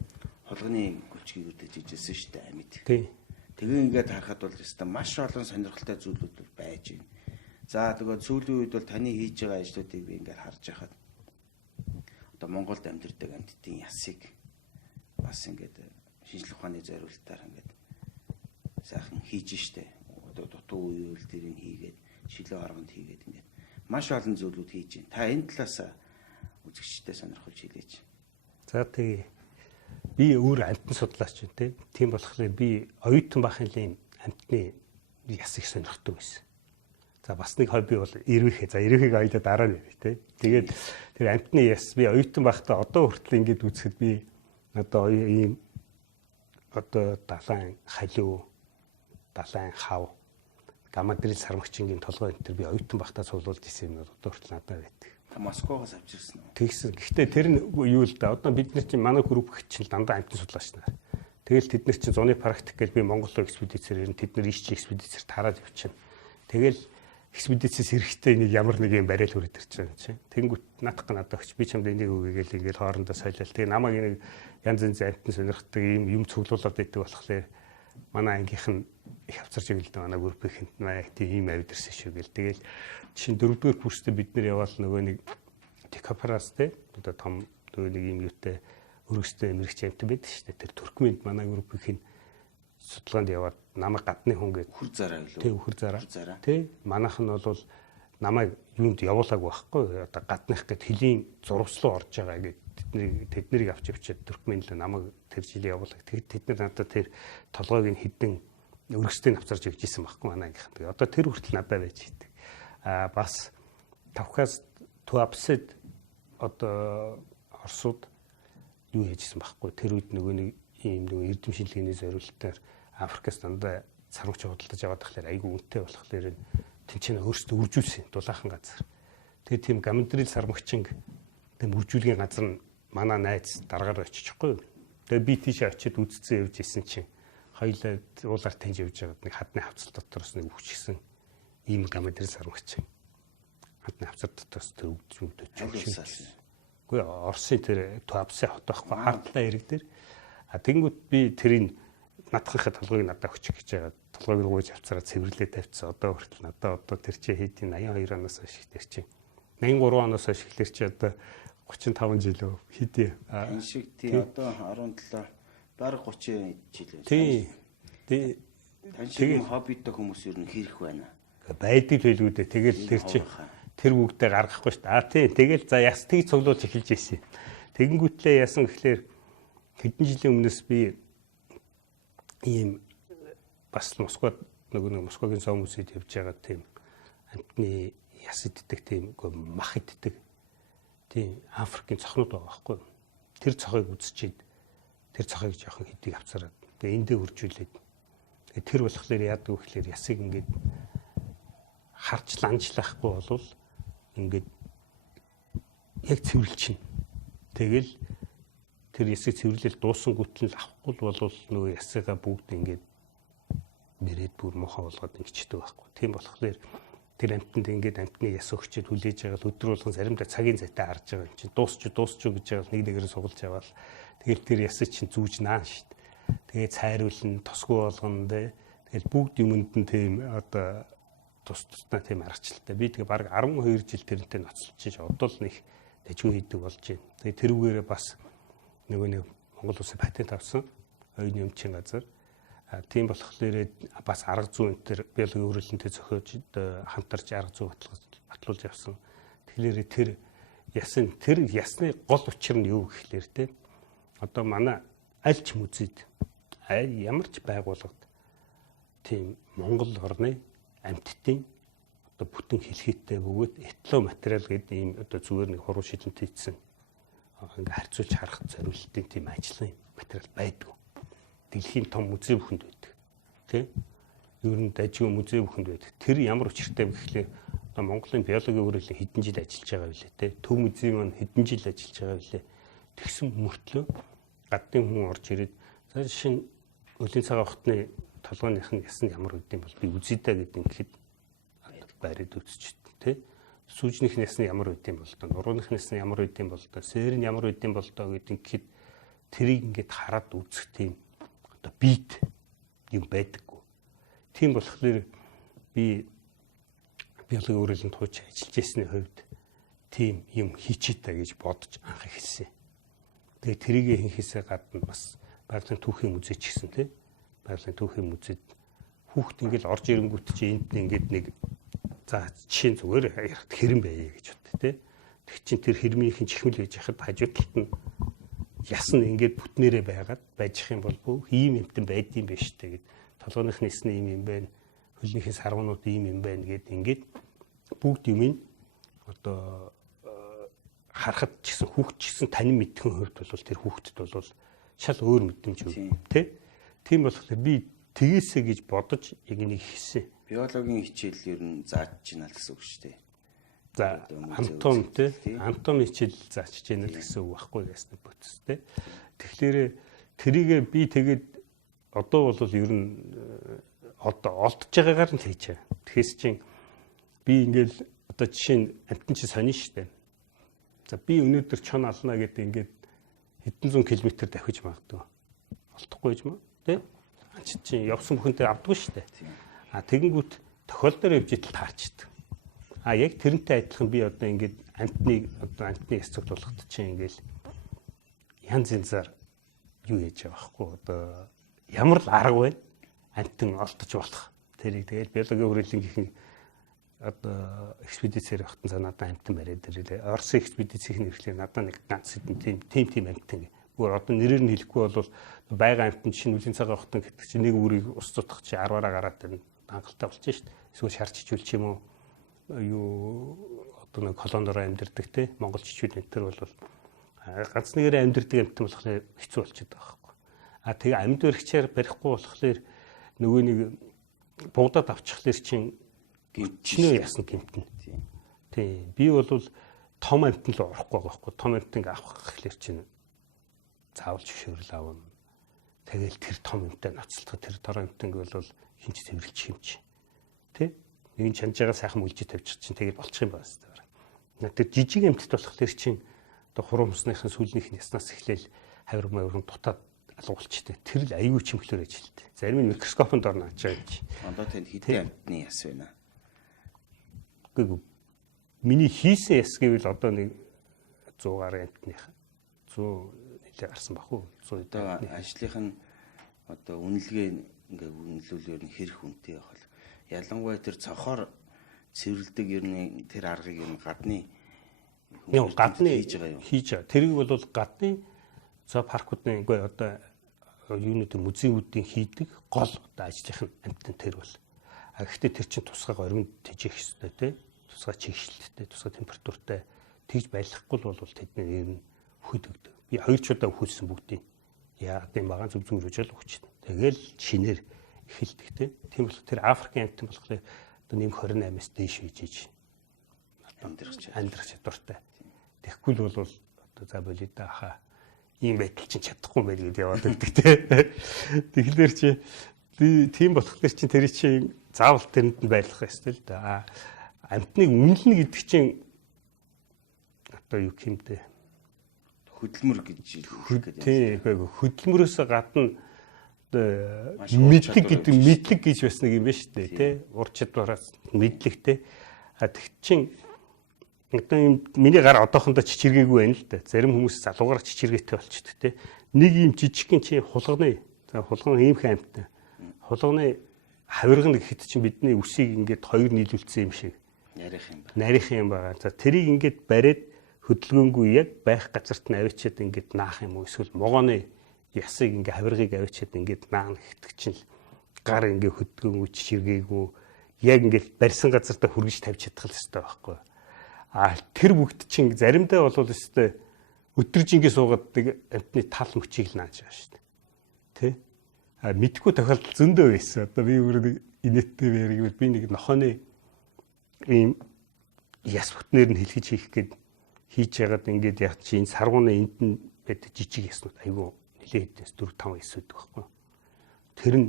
хулганы гүлчгийг өдөөж ижсэн шүү дээ амьд. Тий. Тэгээ ингээд харахад бол өстой маш олон сонирхолтой зүйлүүд бол байж байна. За тэгээ сүүлийн үед бол таны хийж байгаа ажлуудыг би ингээд харж байхад одоо Монголд амьдардаг амьтдын ясыг бас ингээд шинжлэх ухааны зориулалтаар ингээд сайхан хийж штэ. Одоо дутуу үеүүл тэрийг хийгээд шилэн арганд хийгээд ингээд маш олон зүйлүүд хийж байна. Та энэ талаас үзэгчтэй сонирхолж хэлээч. За тэгээ би өөр амьтан судлаач юм тийм болохоор би оюутан бахын амьтны яс их сонирхдаг байсан. За бас нэг хобби бол эрвэхээ. За эрвэхийг оёлоо дараа нь ярив тэгээд тэр амьтны яс би оюутан бахтаа одоо хүртэл ингээд үзэхэд би одоо ийм одоо далайн халиу, далайн хав, гамадрил сармагчингийн толгой энэ төр би оюутан бахтаа цуглуулж исэн юм одоо хүртэл надад байдаг. Москвоос авчирсан уу? Тэгсэн. Гэхдээ тэр нь юу л да. Одоо бид нар чинь манай групп чинь дандаа амьтан судлаач нар. Тэгэл тэд нар чинь зуны практик гэж би Монгол руу экспедицээр ирэн тэд нар иш экспедицээр тараад явчихна. Тэгэл экспедицээс эрэхтэй нэг ямар нэг юм барайл хүрээд ирж байгаа юм чинь. Тэнгүүт наадах надад өгч би чамд энийг үгээгээл ингээл хоорондоо сойлол. Тэгээ намайг нэг янз янзын амьтан сонирхдаг юм цуглуулад байдаг болохоор манай ангийнх нь их авцарч игэлдэ манай группийнхэнд яг тийм авид ирсэн шүү гэл. Тэгэл чинь 4-р курстэ бид нар яваал нөгөө нэг Декапарас одоо том нөгөө нэг юм юутай өргөстэй мэрэгч амьтан байдаг шүү дээ. Тэр Туркмент манай группийнх нь судалгаанд яваад намайг гадны хүн гэж хөр зараа билүү? Тий, хөр зараа. Тий, манайх нь бол намайг юунд явуулаагүй байхгүй. Одоо гадных гэд хөлийн зурвслуу орж байгаа гэд тэднийг авч явчиад Туркменд намайг тэр жилийн явуулаг. Тэгэд тэд нар надад тэр толгойг нь хідэн өргөстэй авчирч өгчээсэн байхгүй манай ангийнхан. Тэгээ одоо тэр хүртэл надад байж идэг. Бас Кавказ Туапсид одоо Оросууд юу хийжсэн байхгүй. Тэр үед нөгөө нэг ийм нөгөө эрдэм шинжилгээний зориулалтаар Африкаас дандаа сармагч худалдаж аваад тахлаар айгүй үнэтэй болохоор тэнцэнэ өөрсдөө үржүүлсэн дулаахан газар. Тэгээ тийм гамдрил сармагчин тийм үржүүлгийн газар нь манай найз дараагаар очихгүй. Тэгээ би тийш очиод үдцсэн явж исэн чинь хоёлаа уулаар таньж явж байгаад нэг хадны хавцал дотроос нэг үхчихсэн ийм гамдрил сармагчин. Хадны хавцал дотроос төвөгдсөн. Үгүй Оросын тэр Туапсын хот байхгүй хаалтлаа ирэг дээр. Тэнгүүд би тэрийг надхынхаа толгойг надад өгчих гэж байгаа. Толгойг рууж авцараа цэвэрлээ тавьчихсан. Одоо хүртэл надад одоо тэр чи хэдийн 82 оноос хойш тэр чи 83 оноос хойш тэр чи одоо 35 жил хэдий. Энэ шиг тий одоо 17 бараг 30 жил. Тий. Тань шиг хоббитой хүмүүс ер нь хэрэг байна. Байдаг байлгүй дээ. Тэгэл тэр чи тэр бүгдээ гаргахгүй шүү дээ. Тий. Тэгэл за яс тийг цуглуулж эхэлж ийсэн. Тэгэнгүүтлээ ясан гэхлээр хэдэн жилийн өмнөөс би ийм бас Москвад нөгөө Москвагийн цоо музейд явж байгаа тийм амтны яс яс иддэг тийм мах иддэг тийм Африкийн цохнууд байгаа байхгүй. Тэр цохыг үзчихэд тэр цохыг жоохон хэдийг авцараад тэгээ эндээ хуржүүлээд тэгээ тэр болохоор яадаг вэ гэхээр ясыг ингээд харж ланжлахгүй болвол ингээд яг цэвэрлчихнэ. Тэгэл тэр ясыг цэвэрлэл дуусангүүтэл авахгүй болвол нөгөө ясыгаа бүгд ингээд нэрэд бүр мохоо болгоод ингэчдэг байхгүй. Тийм болохоор тэр амтнд ингээд амтны яс өгчөд хүлээж байгаа л өдөр болгон заримдаа цагийн зайтай харж байгаа юм чинь дуусч гэж байгаа нэг нэгээрээ сугалж яваал тэгэл тэр яс чинь зүүж наан шүү дээ. Тэгээ цайруулна, тосгүй болгоно дээ. Тэгэл бүгд юмд нь тийм одоо тусдаа тийм аргачлалтай. Би тэгээ баг 12 жил тэрнтэй ноцолж одоо л нэг дажгүй хийдэг болж байна. Тэгээ тэрүүгээрээ бас нөгөө нэг Монгол улсын патент авсан оюуны өмчийн газар. Тийм болохоор бас арга зүйн энэ биологийн өөрчлөлтөд зохиож хамтарч арга зүй батлуулж явсан. Тэгэхээр тэр ясны гол учир нь юу гэхлээр те одоо манай аль ч музейд ямар ч байгууллагад тийм Монгол орны амьтдын одоо бүтэн хэлхийдтэй бөгөөд этнолог материал гэдэг ийм одоо зүгээр нэг хуруу шилэнт хийсэн ингээ харьцуулж харах зориултын тийм ажлын материал байдгүй. Дэлхийн том музей бүхэнд байдаг. Тэ? Ер нь дажгүй музей бүхэнд байдаг. Тэр ямар учиртай вэ гэхлээр одоо Монголын биологийн өөрчлөлт хэдэн жил ажиллаж байгаа билээ, тэ? Төв музей маань хэдэн жил ажиллаж байгаа билээ. Тэгсэн мөртлөө гадны хүн орж ирээд за жишээ нь өлийн цагаан хотны толгойных нь ясна ямар үдэм бол би үзье даа гэдэг ингээд байраад үзчихсэн, тэ? Сүүжнийх нь ясна ямар үдэм бол доо, нурууных нь ясна ямар үдэм бол доо, сээр нь ямар үдэм бол доо гэдэг ингээд тэрийг ингээд хараад үзэх тийм бит юм байдаггүй. Тийм болохоор би биологийн өөрчлөлтөнд хууч ажиллаж байсны хувьд тийм юм хийчээ та гэж бодож анх эхэлсэн. Тэгээ тэрийг хийхээсээ гадна бас байгалийн түүхийн музей ч гэсэн тийм байгалийн түүхийн музейд хүүхд ингээл орж ирэнгүүт чи энд ингээд нэг за жишээ зүгээр ярихад хэрэм байе гэж бод тийм. Тэг чин тэр хэрмийнхэн чихмэл байж хахад хажуу талд нь ясна ингээд бүтнээрээ байгаад байж их юм бол ийм юмтан байдсан байж тээ гэд толгойных нь эсний юм байна. Хөлнийхээ сарвнууд ийм юм байна гэд ингээд бүгд юмыг одоо харахад ч гэсэн хүүхд ч гэсэн танин мэдхэн хувьд бол тэр хүүхдэд бол шал өөр мэдрэмж өгнө тий. Тийм болохоор би тгээсэ гэж бодож яг нэг хийсэн. Биологийн хичээл ер нь зааж гинэ гэсэн үг шүү дээ. За антом тий антом хичээл заачж гинэ л гэсэн үг байхгүй гэсэн бүтс тий. Тэгэхээр тэрийг би тэгээд одоо бол ер нь одоо олдож байгаагаар нь хийж байгаа. Тэгэхээс чинь би ингээл одоо жишээ нь амтэн чи сонин штэ. За би өнөөдөр чон ална гэдэг ингээд хэдэн зуун километр давхиж магадгүй. Олдохгүй гэж маа тий. Анч чи явсан бүхэнтэй авдаггүй штэ. А тэгэнгүүт тохиолдоор явж идэл таарчдаг. А яг тэрнтэй адилхан би одоо ингээд амтны яс цогцолгоход чинь ингээл янз янзаар юу яаж байгаа байхгүй одоо ямар л арга байна амтэн олдож болох. Тэрийг тэгэл биологийн хүрээлэнгийнхэн одоо экспедицээр явахтан за надад амтэн бариад ирлээ. Орсын экспедицийн хэрэглээ надад нэг ганц хэдэн тийм амтэн. Бүр одоо нэрээр нь хэлэхгүй бол байгаль амтэн чинь үлийн цагаан хотон гэдэг чинь нэг үрийг ус цутгах чи 10-аараа гараад тэр хангалттай болчих шүү дээ. Эсвэл шарч чичүүл ч юм уу юу одоо нэг колондороо амьдэрдэг те Монгол чичүүл энэ төр бол ганц нэгээрээ амьдэрдэг амтэн болохоор хэцүү болчиход байгаа байхгүй. А тэгээ амьд баригчаар барихгүй болохоор нөгөө нэг буудад авчихлаар чинь гимчнээ ясна гимтэн. Тийм. Би бол том амтэн л орохгүй байгаа байхгүй. Том амтэн авах гэхлээр чинь заавал зөвшөөрөл авна. Тэгэл тэр том амтэн ноцолдох тэр дор амтэн бол хинч цэвэрлчих юм чи. Тэ? Нэг нь чанжаага сайхан мүлжиж тавьчих чинь тэгэл болчих юм байна шүү дээ. Тэр жижиг амтд болохоор чинь одоо хуруу мусныхын сүлнийх нь яснаас эхлээл хавир мавирын дутаад алгуулчихдээ тэр л аюу чимхлээр ажилтдаг. Зарим нь микроскопонд орно ачаа гэж. Одоо тэнд хэдэн амтны яс байна? Үгүй миний хийсэн яс гэвэл одоо нэг 100 гаруй амтных 100 нэлээ гарсан бах уу 100 одоо ажлынх нь одоо үнэлгээ ингээ үнэлүүлээр нь хэрэг үнэтэй явах. Ялангуяа тэр цохоор цэвэрлдэг ер нь тэр аргыг ер нь гадны хийж байгаа. Тэрийг бол гадны зоо паркуудын үгүй одоо юунууд музейүүдийн хийдэг гол одоо ажлынх нь амтэн тэр бол. А гэхдээ тэр чинь тусгай оргинд тэжээх хэрэгтэй тий. тусгай чигшилттэй, тусгай температуртай тэгж байлгахгүй бол тэдний нэр нь үхээд өгдөг. Би 2 ч удаа үхэлсэн бүгдийг. Яагаад юм байгаа зүг зүгрүүжэл өгчтэй. Тэгэл шинээр эхэлдэг тийм болох тэр Африкийн амьтан болохоор одоо нэм 28-аас дээш үйжиж амьдрах чадвартай. Тэгэхгүй л бол одоо за болида хаа ийм байтал чинь чадахгүй байл гэдээ яваад байдаг тэгэхээр чи тийм болохоор чи тэр чинь заавал тэрэнд нь байлгах ёстой л да. Амьтныг үнэлнэ гэдэг чинь одоо юу гэмтэй хөдөлмөр гэж хэлэх гэдэг. Тийм хөдөлмөрөөс гадна мэдлэг гэдэг мэдлэг гэж бас нэг юм байна шүү дээ тий. Ур чадвараас мэдлэгтэй. Тэгт чин одоо юм миний гар одоохондоо чичиргээгүй байна л да. Зарим хүмүүс залуугаар чичиргээтэй болчихдог тий. Нэг юм жижигхэн чи хулганы. За хулган иймхэн амьтан. Хулганы хавиргана гэхэд чинь бидний үсийг ингээд хоёр нийлүүлсэн юм шиг нарийнх юм байгаа. За тэрийг ингээд бариад хөдөлгөөнгүй яг байх газарт нь авчиад ингээд наах юм уу эсвэл могооны ясыг ингээ хавиргыг авчиад ингээд наана гэхдээ чинь гар ингээ хөдөлгөөнгүй чичиргээгүй яг ингээд барьсан газартаа хүргэж тавьж чадах хэрэгтэй байхгүй. Тэр бүгд чинь заримдаа бол өстэй өдржингээ суугаад амтны тал мөчийг л нааж байгаа шүү дээ. Тэ? Мэдхгүй тохиолдол зөндөө байсан. Одоо би өөрөө инээдтэй байрыг би нэг нохооны ийм яс бүтнээр нь хэлхиж хийх гээд хийж яагаад ингээд яг чи энэ саргууны энд нь байдаг жижиг яснууд айгүй нэлээд хэдээс 4 5 эсвэдэг байхгүй. Тэр нь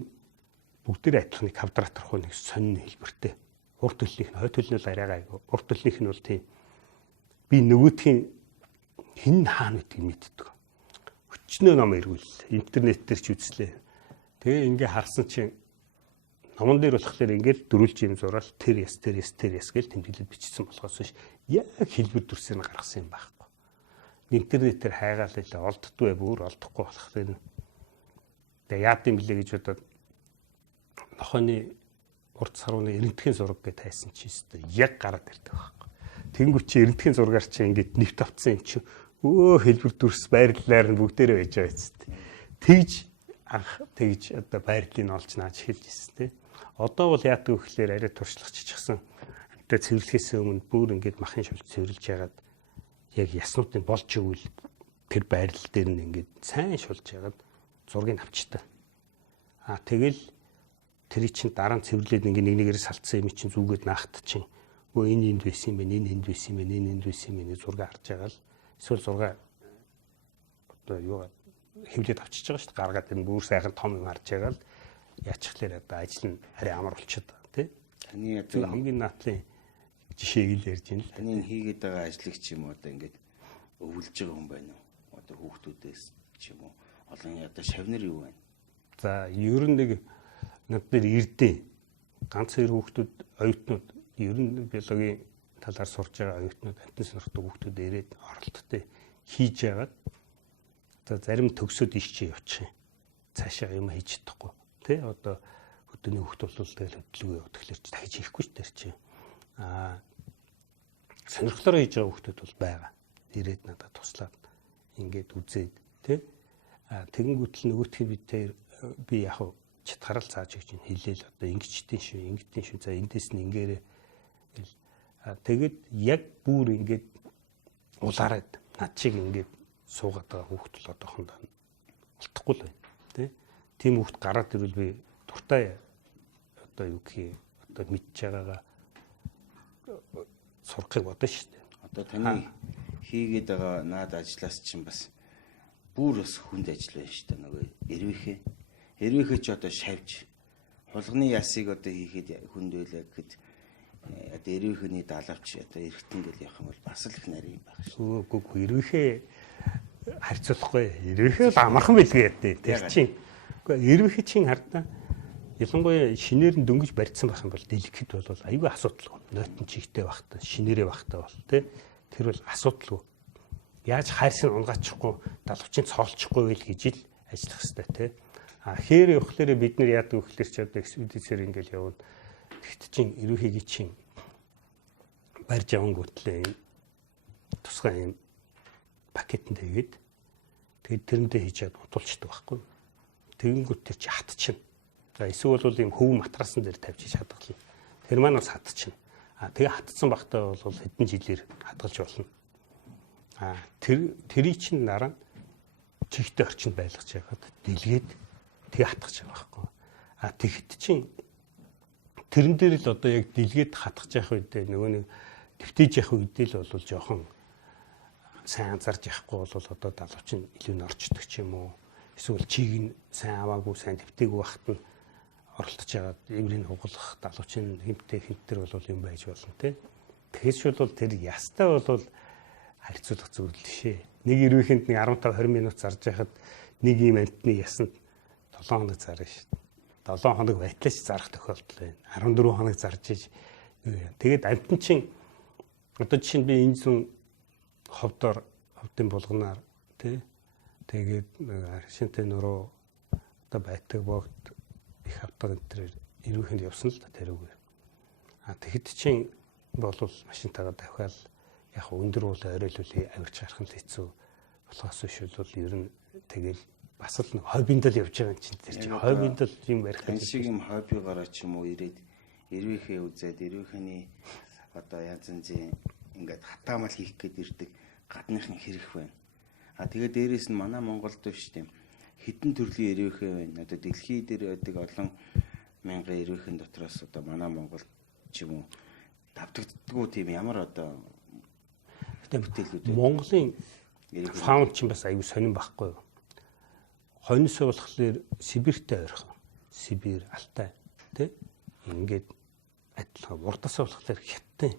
бүгдээр адилхан нэг квадратор нэг сонин хэлбэртэй. Урт төлнийх нь хой төлний бол арайгаа айгүй. Урт төлнийх нь бол тийм би нөгөөдхийн хин хаана гэдгийг мэддэг. Өчнөө ном эргүүл интернет дээр ч үзлээ. Тэгээ ингээ харсан чинь номон дээр болохоор ингээл дөрүлж юм зураал тэр яс гэж тэмдэглээд бичсэн болохоос биш яг хэлбэр дүрсээр гаргасан юм байхгүй. Интернетээр хайгаал л олддгүй бүр олдохгүй болохоор тэгээ яад юм блэ гэж бодоод нохооны урд сарууны эрентхэн зураг гэж тайсан чи өстө яг гараад ирдэг байхгүй. Тэнгүү чи эрентхэн зургаар чи ингээд нэвт авцсан юм чи хэлбэр дүрс байрлалаар нь бүгдээрээ байж байгаа юм. Тэгж одоо байрлалыг олж нааж хэлж ирсэн тий. Одоо бол яадаг вэ гэхээр арай туршлах чичгсэн. Амтаа цэвэрлэхээс өмнө бүр ингээд махын шулж цэвэрлж яагаад яг яснуудыг болж өгвөл тэр байрлал дээр нь ингээд сайн шулж яагаад зургийг авчтаа. Тэгэл тэрий чин дараа нь цэвэрлээд ингээд нэг нэгээрээ салтсан юм чин зүгээд наахт чин энэ энд байсан юм байна, энэ энд байсан юм байна, энэ энд байсан юм байна зураг харж байгаа л эсвэл зураг одоо юу хэвлээд авчиж байгаа шүү дээ. Гаргаад энэ бүр сайхан том юм харж байгаа л яачихлаар одоо ажил нь арай амар болчиход байгаа тий. Таны яг хамгийн наадлын жишээг л ярьж байна л. Таны хийгээд байгаа ажлагч юм одоо ингээд өвлж байгаа хүн байна уу? Одоо хүүхдүүдээс ч юм уу олон одоо шавнар юу байна? За ер нь нэг над дээр ирдээ ганц хоёр хүүхдүүд оюутнууд ер нь биологийн талаар сурж байгаа оюутнууд амтны сонирхдаг хүүхдүүд ирээд оролттой хийж яагаад одоо зарим төгсөөд ишчээ явчих юм. Цаашаа юм хийж чадахгүй. Тэ одоо хөдөөний хүүхд бол тэгэл хөдөлгөө явах тэгэхээр чи дахиж хийхгүй ч тэр чи. Сонирхлоор хийж байгаа хүүхдүүд бол байгаа. Ирээд надад туслаад ингээд үзээд тэ. Тэгэнгүүтэл нөгөөтгий би яг чатгарал зааж өгч хэлээл одоо ингэчтэн шүү за эндээс нь ингээрээ тэгээд яг бүр ингээд улаарад над чиг ингээд суугаад байгаа хүүхд л одоохондоо болтохгүй л байна тий. Тийм хүүхд гараад ирвэл би дуртай одоо юу гэх юм одоо мэдж байгаагаа сурахыг бодно шүү дээ. Одоо таны хийгээд байгаа наад ажлаас чинь бас бүр бас хүнд ажил байна шүү дээ. Нөгөө эрвэхээ ч одоо шавж хулганы ясыг одоо хийхэд хүнд байлаа гэхэд одоо эрвэхний даалгавч одоо эргэтэн гэл явах юм бол бас л их нарийн байх шүү. Үгүй эрвэхээ харьцуулахгүй. Эрвэхээ л амархан билгээ ядээ. Тэр чинь үгүй эрвэхээ чинь хардаа ялангуяа шинээр нь дөнгөж барьсан байх юм бол дэлгэхэд бол аюул асуудалгүй. Нойтон чигтэй багтаа шинээрээ багтаа бол тэр бол асуудалгүй. Яаж хайрсан унгаачихгүй далавчин цоолчихгүй байл гэж л ажиллах хэрэгтэй тий. Хээр явахлаараа бид нар яадаг вэ гэхээр ч одоо экспедицээр ингээл явна. Тэгт чинь эрвэхийг чинь барьж авангуутлаа юм тусгай юм пакетэнд хийгээд тэгээд тэрэндээ хийж чад утулчдаг байхгүй. Тэгэнгүүт тэр чи хатчихна. За эсвэл бол юм хөв матрасан дээр тавьж чадгална. Тэр маань бас хатчихна. Тэгээ хатцсан багтаа бол хэдэн жилээр хадгалж болно. Тэрий чинь дараа нь чигтэй орчинд байлгаж яагаад дэлгээд тэгээ хатгах байгаа байхгүй. Тэгэхэд чинь тэрэн дээр л одоо яг дэлгээд хатгах явах үедээ нөгөө нэг твтэж явах үедээ л бол жоохон сайн анзарч явахгүй бол одоо далавч нь илүү норчдөг ч юм уу. Эсвэл чиг нь сайн аваагүй, сайн твтэйгүй байхад нь оролдож яагаад эврийг хугалах далавч нь хинтэр бол юм байж болно те. Тэгэхээр бол тэр ястай бол харьцуулах зүйл шээ. Нэг эрвээхэнд нэг 15-20 минут зарж байхад нэг юм амтны ясанд 7 хоног зарна шүү дээ. 7 хоног байтлаач зарах тохиолдол байна. 14 хоног зарж иж. Тэгээд амтэн чинь одоо жишээ нь би энэ зүүн ховдын булганаар тий. Тэгээд шинтэй нуруу одоо байтаг богд их авдаг энэ төр эрвээхэнд явсан л да тэрүүгээр. Тэгэхэд чинь бол машинтайгаа давхиал яг өндөр уул ойролуулээ авирч гарах нь хэцүү болохоос биш бол ер нь тэгэл бас л нэг хоббинд л явж байгаа юм чинь тэр чинь хоббинд л юм барих гэж шиг юм хоббигаараа ч юм уу ирээд эрвээхээ үзээд эрвээхний одоо янз янзын ингээд хатаамал хийх гээд ирдэг гадныхын хэрэг байна. Тэгээд дээрэс нь манай Монголд биш тийм хэдэн төрлийн эрвээхээ байна. Одоо дэлхий дээр байдаг олон мянган эрвээхэн дотроос одоо манай Монгол ч юм уу давтагддаггүй тийм ямар одоо бүтээлүүд Монголын фаунд чинь бас аюу сонирн байхгүй юу? Хоньс болохоор Сибирьтэй ойрхон. Сибирь, Алтай тий? Ингээд адилхан урдаас болохоор хятадын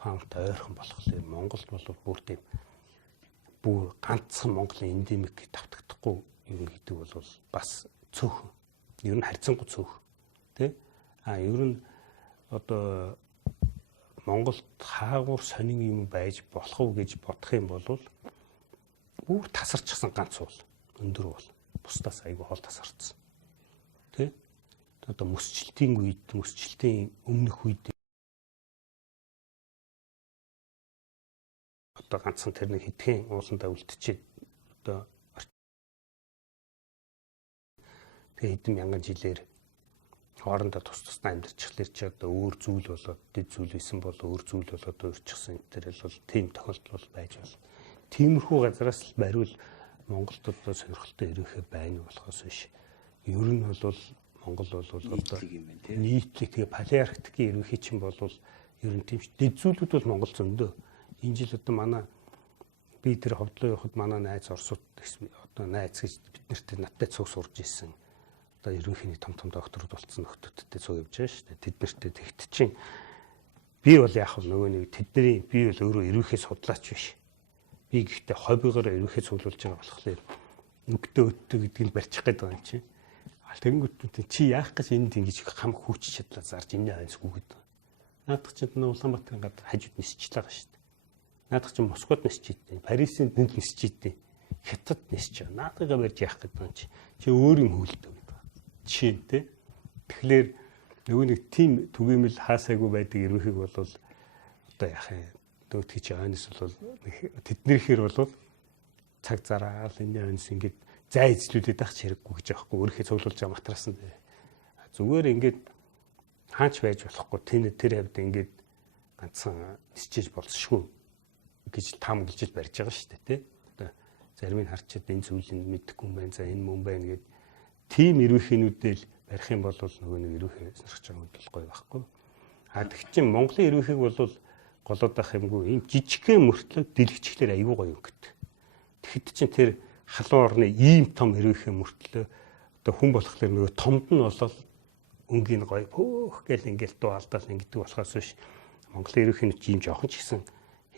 фаундтай ойрхон болохоор Монголд бол бүр тийм бүр ганцхан Монголын эндемик давтагдахгүй юм гэдэг бол бас цөөхөн. Ер нь харьцангуй цөөхөн тий? Ер нь одоо Монголд хаагур сонин юм байж болох уу гэж бодох юм бол бүр тасарчихсан ганц уул өндөр уул бусдаас айгүй хол тасарсан. Тэ? Одоо мөсчлтийн үед мөсчлтийн өмнөх үед одоо ганцхан тэр нэг хэдхэн ууландаа үлдчихэд одоо тэгээ хэдэн мянган жилээр хоорондоо тус тусдаа амьдарчихлаар чи одоо өөр зүйл болоод дэд зүйл исэн бол өөр зүйл болоод өөрчлөсөн энэ бол тийм тохиолдол байж болно. Тиймэрхүү газараас л бариул Монголд одоо сонирхолтой ирээхэ байна болохоос биш. Ер нь бол Монгол бол одоо нийтлэг тэгээ палеарктикийн ирээхэ чинь бол ер нь тийм дэд зүйлүүд бол Монгол зөндөө. Энэ жил одоо манай би тэр ховдлоо явахад манай найз Оросууд одоо найз гэж бид нарт надтай цуг сурж ирсэн. Одоо ерөнхийний том докторууд болцсон нөхдүүдтэй цуг явж байгаа шүү дээ. Тэд нартэй тэгт чинь би бол яах вэ нөгөө нэг тэдний би бол өөрөө ерөнхий судлаач биш. Би гэхдээ хоббигоор ерөнхий цуглуулж байгаа болохоор нүгтөө өттөө гэдгийг барьчих гээд байгаа юм чинь. Тэгэнгүүт чи яах гэж энд ингэж хам хүүч чадлаа зарж энэ айсгүй гэдэг. Наадах чинь Улаанбаатарын гадар хажууд нисэж байгаа шүү дээ. Наадах чинь Москвад нисэж идэв. Парисын дэнд нисэж идэв. Хятад нисэж байгаа. Наадахаа барьж яах гэдэг юм чи өөр юм хөөлдөг гэдэг. Жишээ нь тэгэхээр нөгөө нэг тийм түгээмэл хаасаагүй байдаг ерөнхийг бол одоо яах юм дөөтгий чи ойноос бол тэднийхээр бол цаг зараал энэ ойноос ингээд зай эзлүүлээд байх хэрэггүй гэж аахгүй өөрийнхөө цуглуулж байгаа материалс нь зүгээр ингээд хаач байж болохгүй тэр хавьд ингээд ганцхан нисчиж болсошгүй гэж там гэлжиж барьж байгаа шүү дээ тий. Одоо зарим нь харчаад энэ зүйлийг мэдэхгүй юм байна за энэ мөн байна гэд тийм эрвэхийнүүдэл барих юм бол нөгөө нэг эрвэхээ сонирхож байгаа юм бол гоё байхгүй. Тэгэх чинь Монголын эрвэхийг бол голоод ах юмгүй ийм жижигхэн мөртлөө дэлгэчихлээр аюу гоё өнгөт. Тэгэхэд чинь тэр халуун орны ийм том эрвэхээ мөртлөө одоо хүн болохоор нөгөө томд нь болол өнгийн гоё пөөх гэл ингээл дуу алдаал ингэдэг болохоос биш Монголын эрвэхийнүүд ийм жоохон ч гэсэн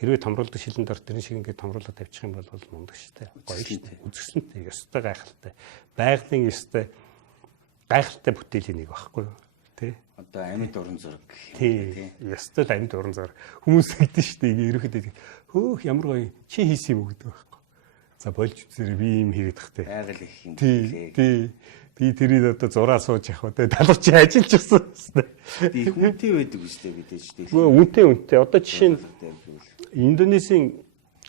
хэрвээ томруулдаг шилэн дор тэрэн шиг ингээд томруулаад тавьчих юм бол мундаг шүү дээ. Гоё шүү дээ. Үзэсгэлэнтэй, ёстой гайхалтай. Байгалийн ёстой гайхалтай бүтээлийн нэг байхгүй юу? Тэ? Одоо амьд уран зураг гэх юм тий. Ёстой л амьд уран зураг. Хүмүүс гэдэг шүү дээ. Ерөөхдөө хөөх ямар гоё чи хийсэн юм гэдэг байхгүй. За болж үзээрэй би ийм хийгээд тахтай. Байгаль их юм. Тий. Би тэрийг одоо зураа сууж явах уу. Талууч ажиллаж өгсөн шүү дээ. Би хүнтэй байдаг үстэй бидэж тий. Үнтэй. Одоо жишээ нь Индонезийн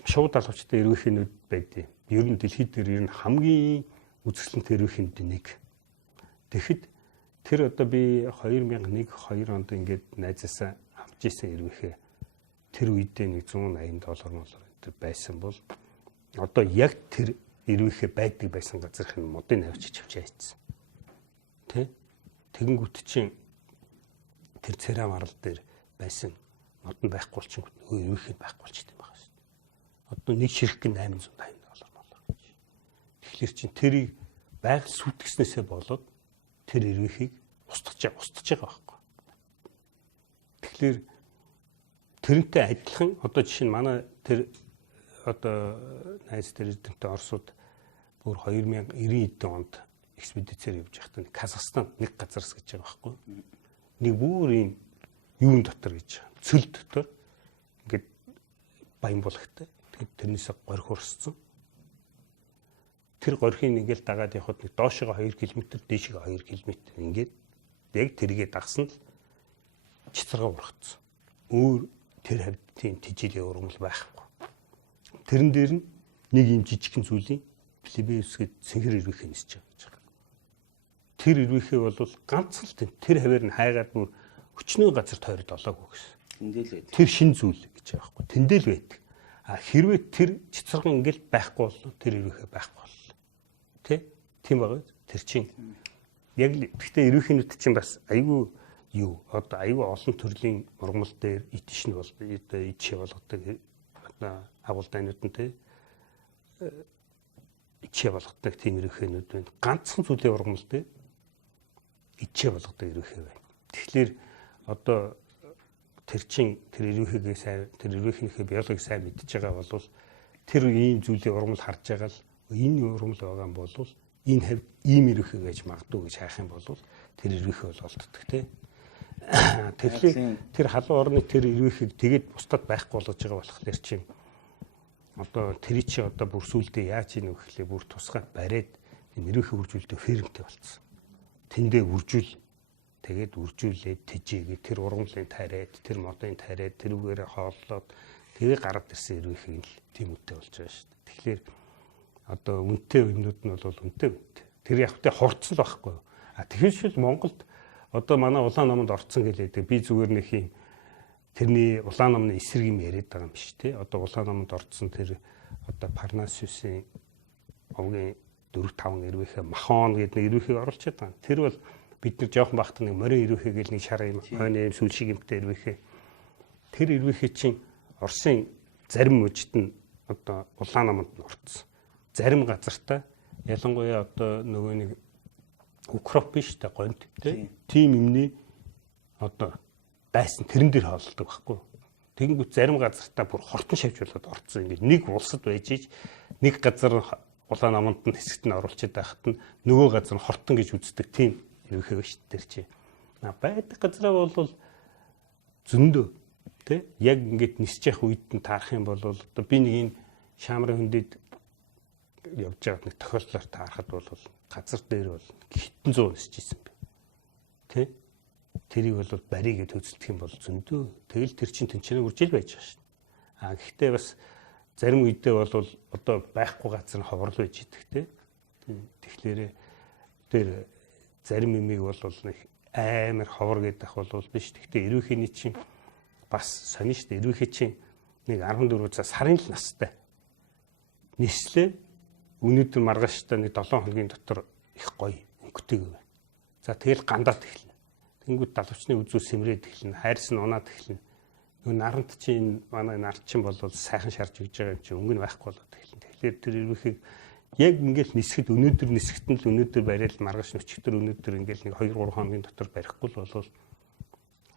шууд алгачтай эрвэхийнүүд байдیں۔ Ер нь дэлхийд дээр ер нь хамгийн үзэсгэлэнтэй эрвэхийнүүдийн нэг. Тэгэхэд тэр одоо би 2001-2 онд ингээд найзаасаа авч харж исэн ирвэхээ тэр үедээ нэг $180 энэ байсан бол одоо яг тэр ирвэхээ байдаг байсан газрын модын навчиж авч яйцсан. Тэ? Тэгэнгүүт чинь тэр цэрам арал дээр байсан мод нь байхгүй болчихгоо ирвэхээ байхгүй болчихсон байгаа шүү дээ. Одоо нэг ширхэг $850 гэж. Тэгэхээр чинь тэрийг байгаль сүтгэснээсээ болоод тэр ирвэхийг устгаж байгаа байхгүй. Тэгэхээр тэрнтэй адилхан одоо жишээ нь манай тэр одоо найз тэр эрдэмтэн Оросууд бүр 2090 онд экспедицээр явж байхдаа Казахстанд нэг газарс гэж байгаа байхгүй. Нэг бүр ийм юун дотор гэж цөл дотор ингээд баян болгохтой. Тэгээд тэрнээсээ горх урсцсан. Тэр горхийг ингээл дагаад явхад нэг доошоо 2 км, дээшээ 2 км ингээд яг тэргээ дагсан л чицэрга ургацсан. Өөр тэр хавьд тийм тижилээ ургамал байхгүй. Тэрэн дээр нь нэг юм жижигхэн зүйлийн плебеус гээд цэнхэр ирвэхээ нисэж байгаа гэж байна. Тэр ирвэхээ бол ганц л тэр хаваар нь хайгаад бүр өчнөө газар тойроод олоогүй гэсэн. Тэндэл байдаг. Тэр шин зүйл гэж байгаа байхгүй. Тэндэл байдаг. А хэрвээ тэр чицэргэн ингээл байхгүй бол тэр ирвэхээ байхгүй боллоо. Тэ? Тийм байгаа. Тэр чинь яг гэхдээ ирвэхийнүүд чинь бас айгүй юу одоо айгүй олон төрлийн ургамал дээр итшин бол ичээ болгодог агуулдайнууд нь тэ ичээ болгодог тийм ирвэхийнүүд байна. Ганцхан зүйлийн ургамал дээр ичээ болгодог ирвэхээ байна. Тэгэхээр одоо тэр чин тэр ирвэхийг сайн тэр ирвэхийнхээ биологийг сайн мэдж байгаа бол тэр ийм зүйлийн ургамал харж байгаа л энэ ургамал байгаа юм бол энэ хавьд ийм ирвэхээ гэж магадгүй гэж хайх юм бол тэр ирвэхээ бол олддог тийм. Тэгэхээр тэр халуун орны тэр ирвэхийг тэгээд бусдад байхгүй болгож байгаа болохоор чинь одоо тэр чи одоо бүр сүулдэ яаж ийн вэ гэхлээр бүр тусгай бариад ирвэхийг үржүүлдэг фермтэй болсон. Тэндээ үржүүл тэгээд үржүүлээд тижээгээ тэр ургамлын тариад тэр модын тариад тэрүүгээрээ хооллоод тэгээ гараад ирсэн ирвэхийг л тийм үедээ болж байгаа шүү дээ. Тэгэхээр одоо үнэтэй юмнууд нь бол үнэтэй. Тэр явахтай хурцл байхгүй. А тэгэхээр шил Монголд одоо манай улаан номонд орцсон гэлээдэг. Би зүгээр нэг юм тэрний улаан номны эсрэг юм яриад байгаа юм биш тий. Одоо улаан номонд орцсон тэр одоо Парнасиусын овгийн 4-5 ирвэхээ махон гэдэг нэг ирвэхийг оруулчихад байгаа. Тэр бол бид нар жоохон бахт нэг морин ирвэхээ гэл нэг шар юм хойно юм сүл шиг юмтай ирвэхээ. Тэр ирвэхээ чинь Оросын зарим мужид нь одоо улаан номонд нь орцсон. Зарим газартаа ялангуяа одоо нөгөө нэг укроп биш та гонт тий. Тим юмний одоо дайсан тэрэн дээр хооллдог байхгүй. Тэгэнгүүт зарим газартаа бүр хортон шавж болоод орцсон. Ингээд нэг улсад байж ич нэг газар улаан номонд нь хэсэгт нь оруулчихад байхад нь нөгөө газар нь хортон гэж үздэг тийм ирвэхээ биш тэр чи. Байдаг газараа бол зөндөө тий. Яг ингээд нисэж явах үед нь таарах юм бол одоо би нэг энэ шаамрын хөндөд явж байгаа нэг тохиолдлоор таарахад бол газар дээр бол хитэн 100 нисэж исэн бэ. Тэ? Тэрийг бол баригээд хөдөлтөх юм бол зөндөө. Тэгэл тэр чин тэнцэнэ үржил байж байгаа шин. А гэхдээ бас зарим үедээ бол одоо байхгүй газар нь ховрол байж идэг тэ. Тэгэхээр тэр зарим юмыг бол нэг амар ховор гэдэг ах бол биш. Гэхдээ ирвэхний чинь бас сонин шүү дээ. Ирвэхий чинь нэг 14 цаг сарын л настай. Нислээ өнөөдөр маргааштай нэг 7 хоногийн дотор их гоё өнгөтэйг байна. За тэгэл гандаад эхэлнэ. Тэнгүүд далавчны үзүү сэмрээд эхэлнэ. Хайрс нь унаад эхэлнэ. Нөгөө нарант чинь манай нарт чинь бол сайхан шарж өгж байгаа юм чи өнгө нь байхгүй болоод эхэлнэ. Тэгэхээр тэр ирвэхийг яг ингээл нисэхэд өнөөдөр нисэхтэн л өнөөдөр бариад маргааш өчигдөр өнөөдөр ингээл нэг 2-3 хоногийн дотор барихгүй л бол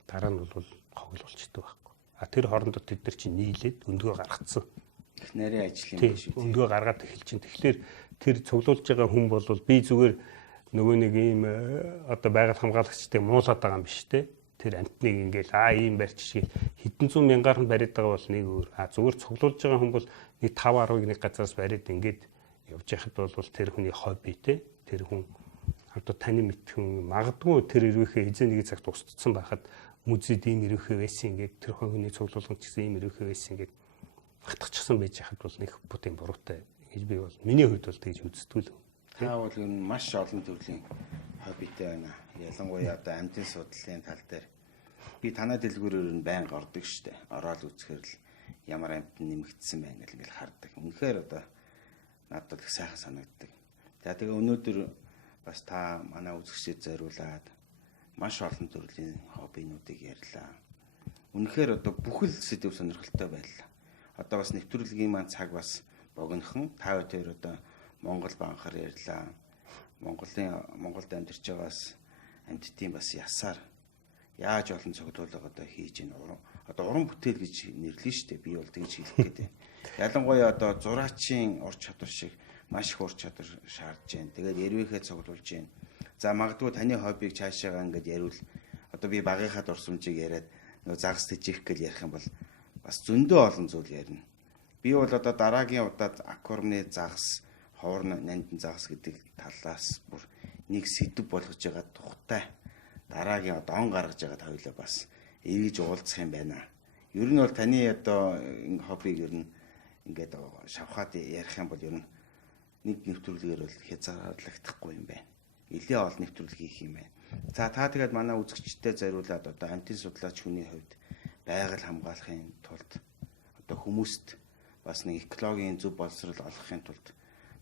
дараа нь бол хогл болчдөг байхгүй. А тэр хоорондоо тэд нар чинь нийлээд өндгөө гаргацсан. Их нарийн ажил юм биш үү? Өндгөө гаргаад эхэлж чинь. Тэгэхээр тэр цуглуулж байгаа хүн бол би зүгээр нөгөө нэг ийм одоо байгаль хамгаалагчдыг муулаад байгаа юм биш те. Тэр амтныг ингээл ийм барьчих хэдэн зуун мянгаар нь бариад байгаа бол нэг өөр. Зүгээр цуглуулж байгаа хүн бол нэг 5-10-ыг нэг газараас бариад ингээд явж яхад бол тэр хүний хобби те. Тэр хүн одоо таны мэдхэн магадгүй тэр ирвэхээ эзэн нэг цагт устдсан байхад музейд ийм ирвэхээ байсан ингээд тэр хүний цуглуулган ч гэсэн ийм ирвэхээ байсан ингээд хатгачихсан байж хахад бол нэг бүтэн буруутай гэж би бол миний хувьд бол тэгж үздэг л. Та бол ер нь маш олон төрлийн хоббитэй байна. Ялангуяа одоо амьтын судлалын тал дээр Би танай дэлгүүрээр нь байнга ордог штэ. Ороод үзэхээр л ямар амт нэмэгдсэн байна гэл ингээл хардаг. Үнэхээр одоо надад их сайхан санагддаг. За тэгээ өнөөдөр бас та манай үзэгчдэд зориулаад маш олон төрлийн хоббинуудыг ярьлаа. Үнэхээр одоо бүхэл сэдв сонирхолтой байлаа. Одоо бас нэвтрүүлгийн маань цаг бас богинохон. Та хоёр одоо Монгол банхаар ярьлаа. Монголд амьдарч байгаас амьдтын бас ясаар яаж олон цогцолтолго одоо хийж ийн уран бүтээл гэж нэрлэн штэ. Би бол тэгж хэлэх гээд. Ялангуяа одоо зураачийн ур чадвар шиг маш их ур чадвар шаардж байна. Тэгээд эрвээхээ цогцолж байна. За магадгүй таны хоббиг цаашаага ингэж яриул. Одоо би багийнхаа дурсамжийг яриад нөө загас тижих гэж ярих юм бол бас зөндөө олон зүйл ярина. Би бол одоо дараагийн удаад аквариумны загас, ховор нандин загас гэдэг талаас бүр нэг сэдв болгож байгаа тухтай. Дараагийн одоо он гаргаж байгаа хоёулаа бас эргэж уулзах юм байна. Ер нь бол таны одоо хоббиг ер нь ингээд шавхаад ярих юм бол ер нь нэг нэвтрүүлгээр бол хязгаарлагдахгүй юм байна. Нэлээ олон нэвтрүүлэг хийх юм байна. За та тэгээд манай үзэгчдэд зориулаад одоо амтын судлаач хүний хувьд байгаль хамгаалахын тулд одоо хүмүүст бас нэг экологийн зөв боловсрол олгохын тулд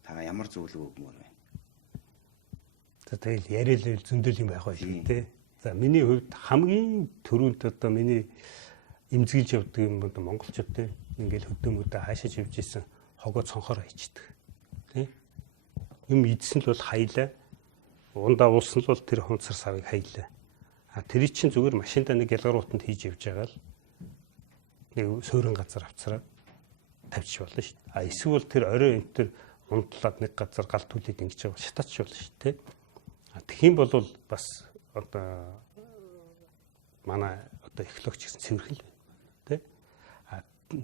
та ямар зөвлөгөө өгмөр байна? За тэгэл яриад зөндөл юм байх байх тий. За миний хувьд хамгийн түрүүнд одоо миний эмзэглэж явдаг юм бол монголчууд тий. Ингээл хөдөөмөдөө хаашиж явж исэн хогоо цонхоор хайчдаг. Тий. Юм идсэн л бол хайлаа. Ундаа уусан л бол тэр хунцар савыг хайлаа. Тэр чинь зүгээр машинда нэг ялгаруутанд хийж явж байгаа л нэг суурин газар авцраад тавьчих болно шүү дээ. Эсвэл тэр орой энэ төр унтлаад нэг газар галт түлээд ингэж байгаа шатаач болно шүү дээ. Тэгэх юм бол бас одоо манай одоо экологч гэсэн цэвэрхэн л байна. Тэ?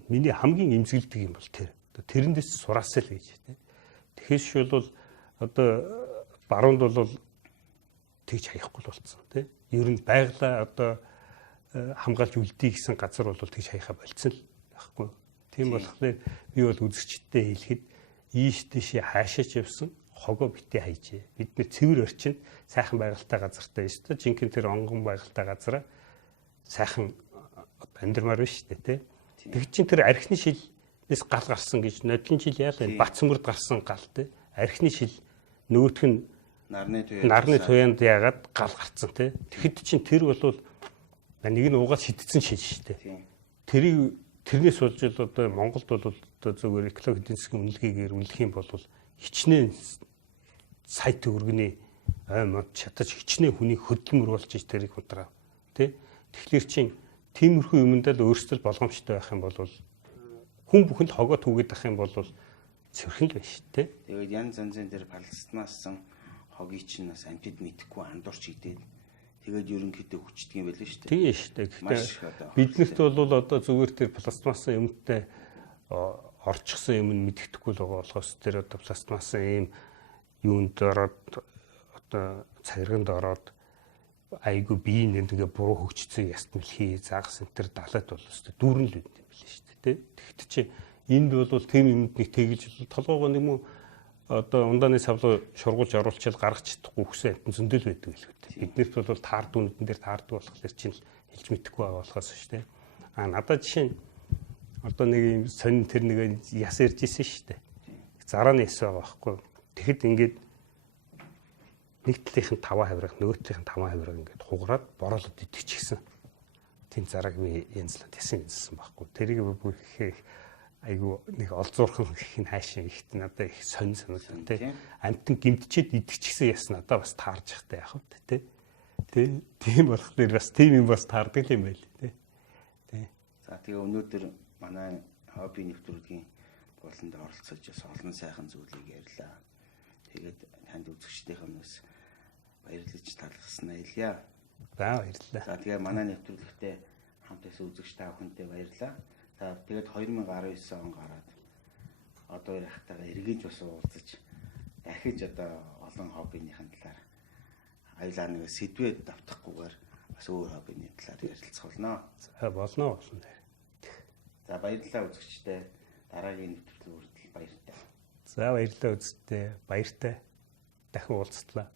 Миний хамгийн эмзэглэдэг юм бол тэр. Тэрэндээс сураасаа л гэж тэ. Тэгэхээр бол одоо баруунд бол тэгж хаяхгүй л болцсон тий. Ер нь байглаа одоо хамгаалж үлдээ гэсэн газар бол тэгж хаяхаа болцсон л байхгүй. Тийм болохоор би бол үзэгчдтэй хэлэхэд ийш тийшээ хаашаач явсан хогоо битээ хайжээ. Бид нэ цэвэр орчинд сайхан байгальтай газартай биш үү? Жинхэнэ тэр онгон байгальтай газараа сайхан амьдрмаар биш үү тий. Тэг чин тэр архины шилнээс гал гарсан гэж нодлон жил яалаа бац мөрд гарсан гал тий. Архины шил нөгөөх нь нарны туяанд яагаад гал гарцсан тий. Тэгэхэд чинь тэр бол нэг нь уугаад шидсэн шил шүү дээ. Тэрнээс болж одоо Монголд бол одоо зөвхөн экологи эдийн засгийн үнэлгээгээр үнэлэх юм бол хичнээн сая төгрөгийн аймад шатаж хичнээн хүний хөдөлмөр болж ич тэрийг худраа тий. Тэгэхээр чин тиймэрхүү юмд л өөрсдөл болгоомжтой байх юм бол хүн бүхэнд хогоо түгээд ах юм бол цэвэрхэн л байна шүү дээ. Тэгээд янз янзын тэр пластмассан хогийг чинь бас амтд мэдхгүй андуурч идээд тэгээд ерөнхийдөө хүчдэг юм байл шүү дээ. Тийм шүү дээ. Гэхдээ биднэрт бол одоо зүгээр тэр пластмассан юмтай орчихсон юм нь мэддэхгүй л байгаа болохоос тэр одоо пластмассан юм юунд ороод одоо цагирганд ороод айгу биеийн нэгээ буруу хөгжсөн ястмал хий загас энэ далайд бол өстө дүүрэн л үт юм байл шүү дээ. Тэгэхдээ чи энд бол тийм юмд нэг тэгэлж толгоогоо юм уу одоо ундааны савлуу шургуулж оруулчаал гаргаж чадахгүй хүсэн амтэн зөндөл байдаг л үү. Биднэрт бол таар дүүнүүдэн дээр таардаг болохоор чинь хэлж мэдэхгүй байгаа болохоос шүү дээ. Надад жишээ нь одоо нэг юм сонин тэр нэг яс ирж исэн шүү дээ. Зарааны яс байгаа байхгүй. Тэгэхэд ингээд нэг талынх нь 5 хавирга нөгөө талынх нь 5 хавирга ингээд хугараад бороолоод идчихсэн. Тийм зараг би янзлаад ясан байхгүй. Тэрийг бүхээ айгу нэг олзуурхан гэх нь хаашаа ихт надад их сонь санагдав тий. Амтан гимтчихэд идчихсэн яс надад бас таарж ихтэй яах вэ тий. Тийм болохоор бас тийм юм бас таардаг юм байл тий. За тэгээ өнөөдөр манай хобби нэвтрүүлгийн болонд оролцож бас олон сайхан зүйлийг ярьлаа. Тэгээд танд үзэгчдийн хүмүүс баярлаж талархсан айлья. За баярлалаа. За тэгээ манай нэвтрүүлэгтээ хамт байсан үзэгч та бүхэнтэй баярлалаа. За тэгээд 2019 он гараад одоо ярихтайгаа эргэж бас уулзаж дахиж одоо олон хоббиныхын талаар айлаа нэг сэдвээ давтахгүйгээр бас өөр хоббины талаар ярилцах болно. За болно. За баярлалаа үзэгчдээ. Дараагийн нэвтрүүлэг хүртэл баяртай. За баярлалаа үзэгчдээ. Баяртай. Дахин уулзтлаа.